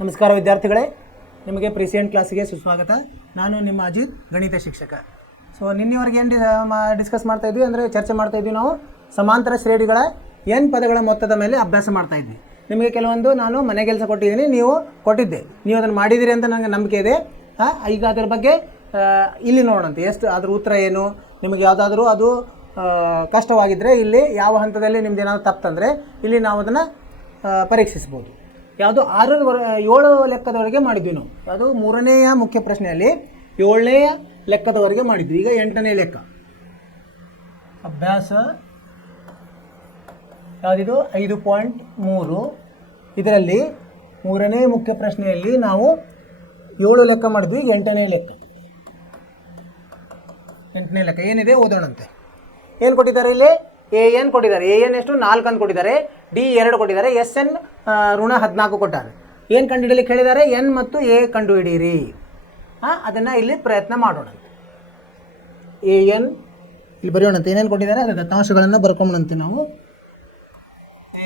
ನಮಸ್ಕಾರ ವಿದ್ಯಾರ್ಥಿಗಳೇ, ನಿಮಗೆ ಪ್ರಿಸಿಯಂಟ್ ಕ್ಲಾಸಿಗೆ ಸುಸ್ವಾಗತ. ನಾನು ನಿಮ್ಮ ಅಜಿತ್, ಗಣಿತ ಶಿಕ್ಷಕ. ಸೊ ನಿನ್ನೆವರೆಗೆ ಏನು ಡಿಸ್ಕಸ್ ಮಾಡ್ತಾಯಿದ್ವಿ ಅಂದರೆ ಚರ್ಚೆ ಮಾಡ್ತಾಯಿದ್ವಿ. ನಾವು ಸಮಾಂತರ ಶ್ರೇಣಿಗಳ ಎನ್ ಪದಗಳ ಮೊತ್ತದ ಮೇಲೆ ಅಭ್ಯಾಸ ಮಾಡ್ತಾಯಿದ್ವಿ. ನಿಮಗೆ ಕೆಲವೊಂದು ನಾನು ಮನೆ ಕೆಲಸ ಕೊಟ್ಟಿದ್ದೀನಿ, ನೀವು ಕೊಟ್ಟಿದ್ದೆ, ನೀವು ಅದನ್ನು ಮಾಡಿದ್ದೀರಿ ಅಂತ ನನಗೆ ನಂಬಿಕೆ ಇದೆ. ಈಗ ಅದರ ಬಗ್ಗೆ ಇಲ್ಲಿ ನೋಡೋಣಂತೆ, ಎಷ್ಟು ಅದ್ರ ಉತ್ತರ ಏನು. ನಿಮಗೆ ಯಾವುದಾದ್ರೂ ಅದು ಕಷ್ಟವಾಗಿದ್ದರೆ ಇಲ್ಲಿ ಯಾವ ಹಂತದಲ್ಲಿ ನಿಮ್ದು ಏನಾದರೂ ತಪ್ಪಂದರೆ ಇಲ್ಲಿ ನಾವು ಅದನ್ನು ಪರೀಕ್ಷಿಸ್ಬೋದು. ಯಾವುದು 7 ಲೆಕ್ಕದವರೆಗೆ ಮಾಡಿದ್ವಿ ನಾವು. ಅದು 3ನೆಯ ಮುಖ್ಯ ಪ್ರಶ್ನೆಯಲ್ಲಿ 7ನೆಯ ಲೆಕ್ಕದವರೆಗೆ ಮಾಡಿದ್ವಿ. ಈಗ 8ನೇ ಲೆಕ್ಕ ಅಭ್ಯಾಸ ಯಾವುದಿದು 5.3. ಇದರಲ್ಲಿ 3ನೇ ಮುಖ್ಯ ಪ್ರಶ್ನೆಯಲ್ಲಿ ನಾವು 7 ಲೆಕ್ಕ ಮಾಡಿದ್ವಿ. ಈಗ 8ನೇ ಲೆಕ್ಕ ಏನಿದೆ ಓದೋಣಂತೆ. ಏನು ಕೊಟ್ಟಿದ್ದಾರೆ ಇಲ್ಲಿ? AN ಕೊಟ್ಟಿದ್ದಾರೆ. AN ಎಷ್ಟು? 4 ಅಂತ ಕೊಟ್ಟಿದ್ದಾರೆ. D 2 ಕೊಟ್ಟಿದ್ದಾರೆ. SN ಋಣ 14 ಕೊಟ್ಟಾರೆ. ಏನು ಕಂಡುಹಿಡಿಯಲಿಕ್ಕೆ ಹೇಳಿದ್ದಾರೆ? N ಮತ್ತು A ಕಂಡುಹಿಡಿಯಿರಿ. ಅದನ್ನು ಇಲ್ಲಿ ಪ್ರಯತ್ನ ಮಾಡೋಣ. AN ಇಲ್ಲಿ ಬರೆಯೋಣಂತೆ. ಏನೇನು ಕೊಟ್ಟಿದ್ದಾರೆ ಅದರ ದತ್ತಾಂಶಗಳನ್ನು ಬರ್ಕೊಂಬಂತೆ ನಾವು.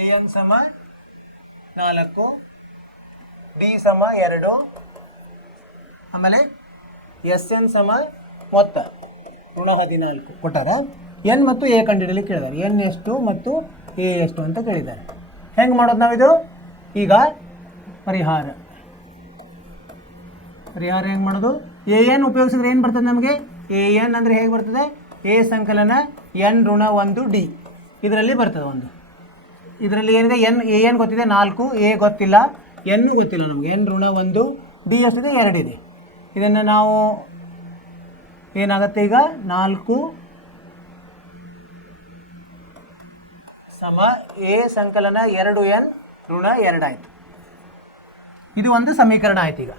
AN ಸಮ 4, D ಸಮ 2, ಆಮೇಲೆ SN ಸಮ ಮೊತ್ತ ಋಣ 14 ಕೊಟ್ಟಾರೆ. N ಮತ್ತು A ಕಂಡುಹಿಡಿಯಲಿಕ್ಕೆ ಕೇಳಿದ್ದಾರೆ. N ಎಷ್ಟು ಮತ್ತು A ಎಷ್ಟು ಅಂತ ಕೇಳಿದ್ದಾರೆ. ಹೆಂಗೆ ಮಾಡೋದು ನಾವಿದು? ಈಗ ಪರಿಹಾರ ಹೆಂಗೆ ಮಾಡೋದು? AN ಉಪಯೋಗಿಸಿದ್ರೆ ಏನು ಬರ್ತದೆ ನಮಗೆ? AN ಅಂದರೆ ಹೇಗೆ ಬರ್ತದೆ? A ಸಂಕಲನ N ಋಣ 1 D ಇದರಲ್ಲಿ ಬರ್ತದೆ. ಇದರಲ್ಲಿ ಏನಿದೆ? AN ಗೊತ್ತಿದೆ 4, A ಗೊತ್ತಿಲ್ಲ, N ಗೊತ್ತಿಲ್ಲ ನಮಗೆ. N ಋಣ 1, D ಎಷ್ಟಿದೆ? 2 ಇದೆ. ಇದನ್ನು ನಾವು ಏನಾಗುತ್ತೆ ಈಗ? 4 ಸಮ A ಸಂಕಲನ 2N ಋಣ 2 ಆಯಿತು. ಇದು ಒಂದು ಸಮೀಕರಣ ಆಯ್ತು. ಈಗ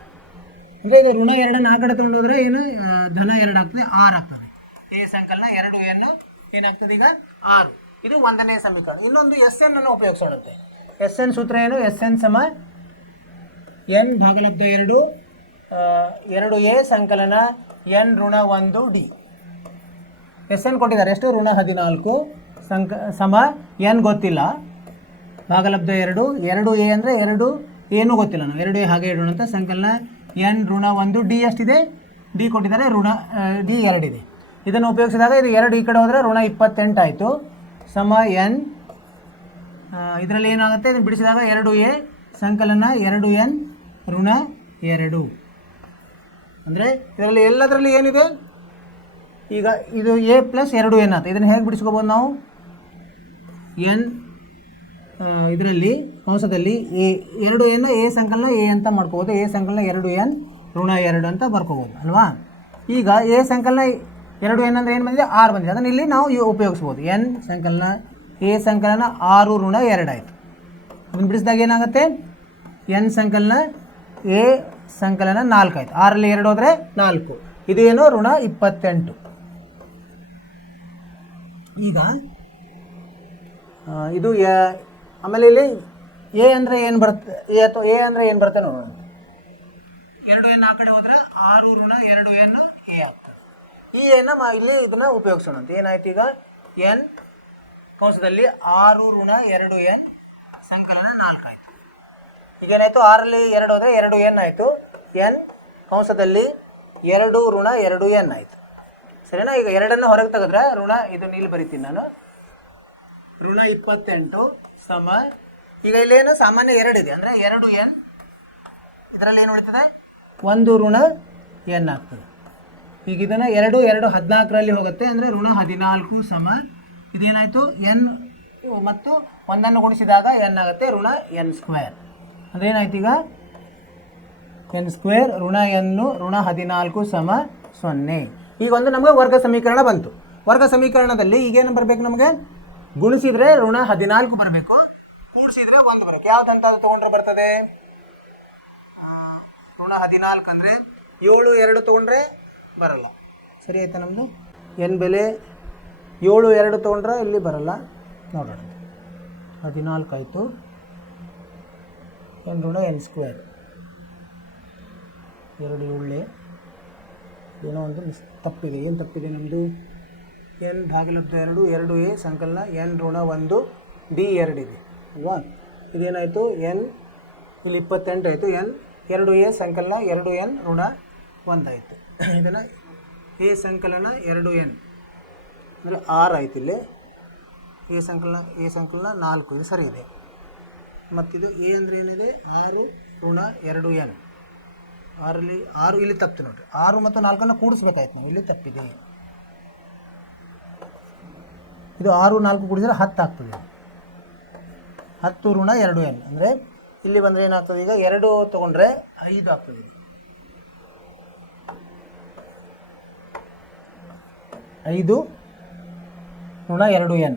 ಅಂದರೆ ಇದು ಋಣ 2 ಆ ಕಡೆ ತೊಗೊಂಡೋದ್ರೆ ಏನು ಧನ 2 ಆಗ್ತದೆ, 6 ಆಗ್ತದೆ. A ಸಂಕಲನ 2N ಏನಾಗ್ತದೆ ಈಗ? 6. ಇದು 1ನೇ ಸಮೀಕರಣ. ಇನ್ನೊಂದು SN ಅನ್ನು ಉಪಯೋಗಿಸೋಣಂತೆ. SN ಸೂತ್ರ ಏನು? SN ಸಮ N ಭಾಗಲಬ್ಧ 2 2A ಸಂಕಲನ N ಋಣ 1 D. SN ಕೊಟ್ಟಿದ್ದಾರೆ ಎಷ್ಟು? ಋಣ 14 ಸಮ N ಗೊತ್ತಿಲ್ಲ, ಭಾಗಲಬ್ಧ 2 2A ಅಂದರೆ 2 ಏನೂ ಗೊತ್ತಿಲ್ಲ, ನಾವು 2A ಹಾಗೆ ಇಡೋಣ ಅಂತ. ಸಂಕಲನ N ಋಣ 1 D ಎಷ್ಟಿದೆ? D ಕೊಟ್ಟಿದ್ದಾರೆ, ಋಣ D 2 ಇದೆ. ಇದನ್ನು ಉಪಯೋಗಿಸಿದಾಗ ಇದು 2 ಈ ಕಡೆ ಹೋದರೆ ಋಣ 28 ಆಯಿತು. ಸಮ N ಇದರಲ್ಲಿ ಏನಾಗುತ್ತೆ? ಇದನ್ನು ಬಿಡಿಸಿದಾಗ 2A ಸಂಕಲನ 2N ಋಣ 2. ಅಂದರೆ ಇದರಲ್ಲಿ ಎಲ್ಲದರಲ್ಲಿ ಏನಿದೆ? ಈಗ ಇದು A ಪ್ಲಸ್ 2N ಆಯ್ತು. ಇದನ್ನು ಹೇಗೆ ಬಿಡಿಸ್ಕೋಬೋದು ನಾವು? N ಇದರಲ್ಲಿ ಕಂಸದಲ್ಲಿ A 2N A ಸಂಕಲನ A ಅಂತ ಮಾಡ್ಕೋಬೋದು. A ಸಂಕಲನ 2N ಋಣ 2 ಅಂತ ಬರ್ಕೋಬೋದು ಅಲ್ವಾ? ಈಗ A ಸಂಕಲನ 2N ಅಂದರೆ ಏನು ಬಂದಿದೆ? 6 ಬಂದಿದೆ. ಅದನ್ನು ಇಲ್ಲಿ ನಾವು ಉಪಯೋಗಿಸ್ಬೋದು. N ಸಂಕಲನ A ಸಂಕಲನ 6 ಋಣ 2 ಆಯಿತು. ಅದನ್ನು ಬಿಡಿಸಿದಾಗ ಏನಾಗುತ್ತೆ? N ಸಂಕಲನ A ಸಂಕಲನ 4 ಆಯಿತು. 6ರಲ್ಲಿ 2 ಹೋದರೆ 4. ಇದೇನು? ಋಣ 28. ಈಗ ಇದು ಆಮೇಲೆ ಇಲ್ಲಿ A ಅಂದರೆ ಏನು ಬರುತ್ತೆ? A ಅಂದರೆ ಏನು ಬರುತ್ತೆ ನೋಡೋಣ. 2N ಆ ಕಡೆ ಹೋದರೆ 6 ಋಣ 2N A ಆಗ್ತದೆ. ಈ ಏನಮ್ಮ ಇಲ್ಲಿ ಇದನ್ನು ಉಪಯೋಗಿಸೋಣ ಅಂತ. ಏನಾಯ್ತು ಈಗ? N ಕಂಸದಲ್ಲಿ 6 ಋಣ 2N ಸಂಕಲನ 4 ಆಯಿತು. ಈಗೇನಾಯಿತು? 6ರಲ್ಲಿ 2 ಹೋದರೆ 2N ಆಯಿತು. N ಕಂಸದಲ್ಲಿ 2 ಋಣ 2N ಆಯಿತು. ಸರಿನಾ? ಈಗ 2ಅನ್ನು ಹೊರಗೆ ತೆಗೆದ್ರೆ ಋಣ ಇದು ನೀಲಿ ಬರಿತೀನಿ ನಾನು. ಋಣ 28 ಸಮ ಈಗ ಇಲ್ಲೇನು ಸಾಮಾನ್ಯ 2 ಇದೆ ಅಂದರೆ 2N. ಇದರಲ್ಲಿ ಏನು ಉಳಿತದೆ? 1 ಋಣ N ಆಗ್ತದೆ. ಈಗ ಇದನ್ನು 2 14ರಲ್ಲಿ ಹೋಗುತ್ತೆ ಅಂದರೆ ಋಣ 14 ಸಮ ಇದೇನಾಯಿತು? N ಮತ್ತು 1ಅನ್ನು ಗುಣಿಸಿದಾಗ N ಆಗುತ್ತೆ, ಋಣ N ಸ್ಕ್ವೇರ್. ಅಂದರೆ ಏನಾಯ್ತು ಈಗ? N ಸ್ಕ್ವೇರ್ ಋಣ N ಋಣ 14 ಸಮ 0. ಈಗ ಒಂದು ನಮಗೆ ವರ್ಗ ಸಮೀಕರಣ ಬಂತು. ವರ್ಗ ಸಮೀಕರಣದಲ್ಲಿ ಈಗೇನು ಬರಬೇಕು ನಮಗೆ? ಗುಣಿಸಿದರೆ ಋಣ 14 ಬರಬೇಕು, ಕೂಡಿಸಿದರೆ 1 ಬರಬೇಕು. ಯಾವುದಂತ ಅದು ತೊಗೊಂಡ್ರೆ ಬರ್ತದೆ? ಋಣ 14 ಅಂದರೆ 7 2 ತೊಗೊಂಡ್ರೆ ಬರಲ್ಲ. ಸರಿ ಆಯ್ತಾ? ನಮ್ಮದು N ಬೆಲೆ 7 2 ತೊಗೊಂಡ್ರೆ ಇಲ್ಲಿ ಬರಲ್ಲ. ನೋಡೋಣ. 14 ಆಯಿತು. N ಋಣ N ಸ್ಕ್ವೇರ್ 2 7 ಏನೋ ಒಂದು ತಪ್ಪಿದೆ. ಏನು ತಪ್ಪಿದೆ ನಮ್ಮದು? N ಭಾಗಲಬ್ಧ 2 2A ಸಂಕಲನ N ಋಣ 1 D 2 ಇದೆ ಅಲ್ವಾ? ಇದೇನಾಯಿತು? N ಇಲ್ಲಿ 28 ಆಯಿತು. ಎನ್ 2a ಸಂಕಲನ 2n ಋಣ 1 ಆಯಿತು. ಇದನ್ನು ಎ ಸಂಕಲನ 2n ಅಂದರೆ 6 ಆಯಿತು. ಇಲ್ಲಿ ಎ ಸಂಕಲನ 4 ಇದು ಸರಿ ಇದೆ. ಮತ್ತಿದು ಎ ಅಂದರೆ ಏನಿದೆ 6 ಋಣ 2n. 6 ಇಲ್ಲಿ ತಪ್ಪಿತು ನೋಡಿರಿ. 6 ಮತ್ತು 4 ಕೂಡಿಸ್ಬೇಕಾಯ್ತು ನಾವು, ಇಲ್ಲಿ ತಪ್ಪಿದೆ. ಇದು 6 4 ಕೂಡಿಸಿದ್ರೆ 10 ಆಗ್ತದೆ. 10 ಋಣ 2n ಅಂದರೆ ಇಲ್ಲಿ ಬಂದರೆ ಏನಾಗ್ತದೆ, ಈಗ 2 ತೊಗೊಂಡ್ರೆ 5 ಆಗ್ತದೆ. 5 ಋಣ 2n,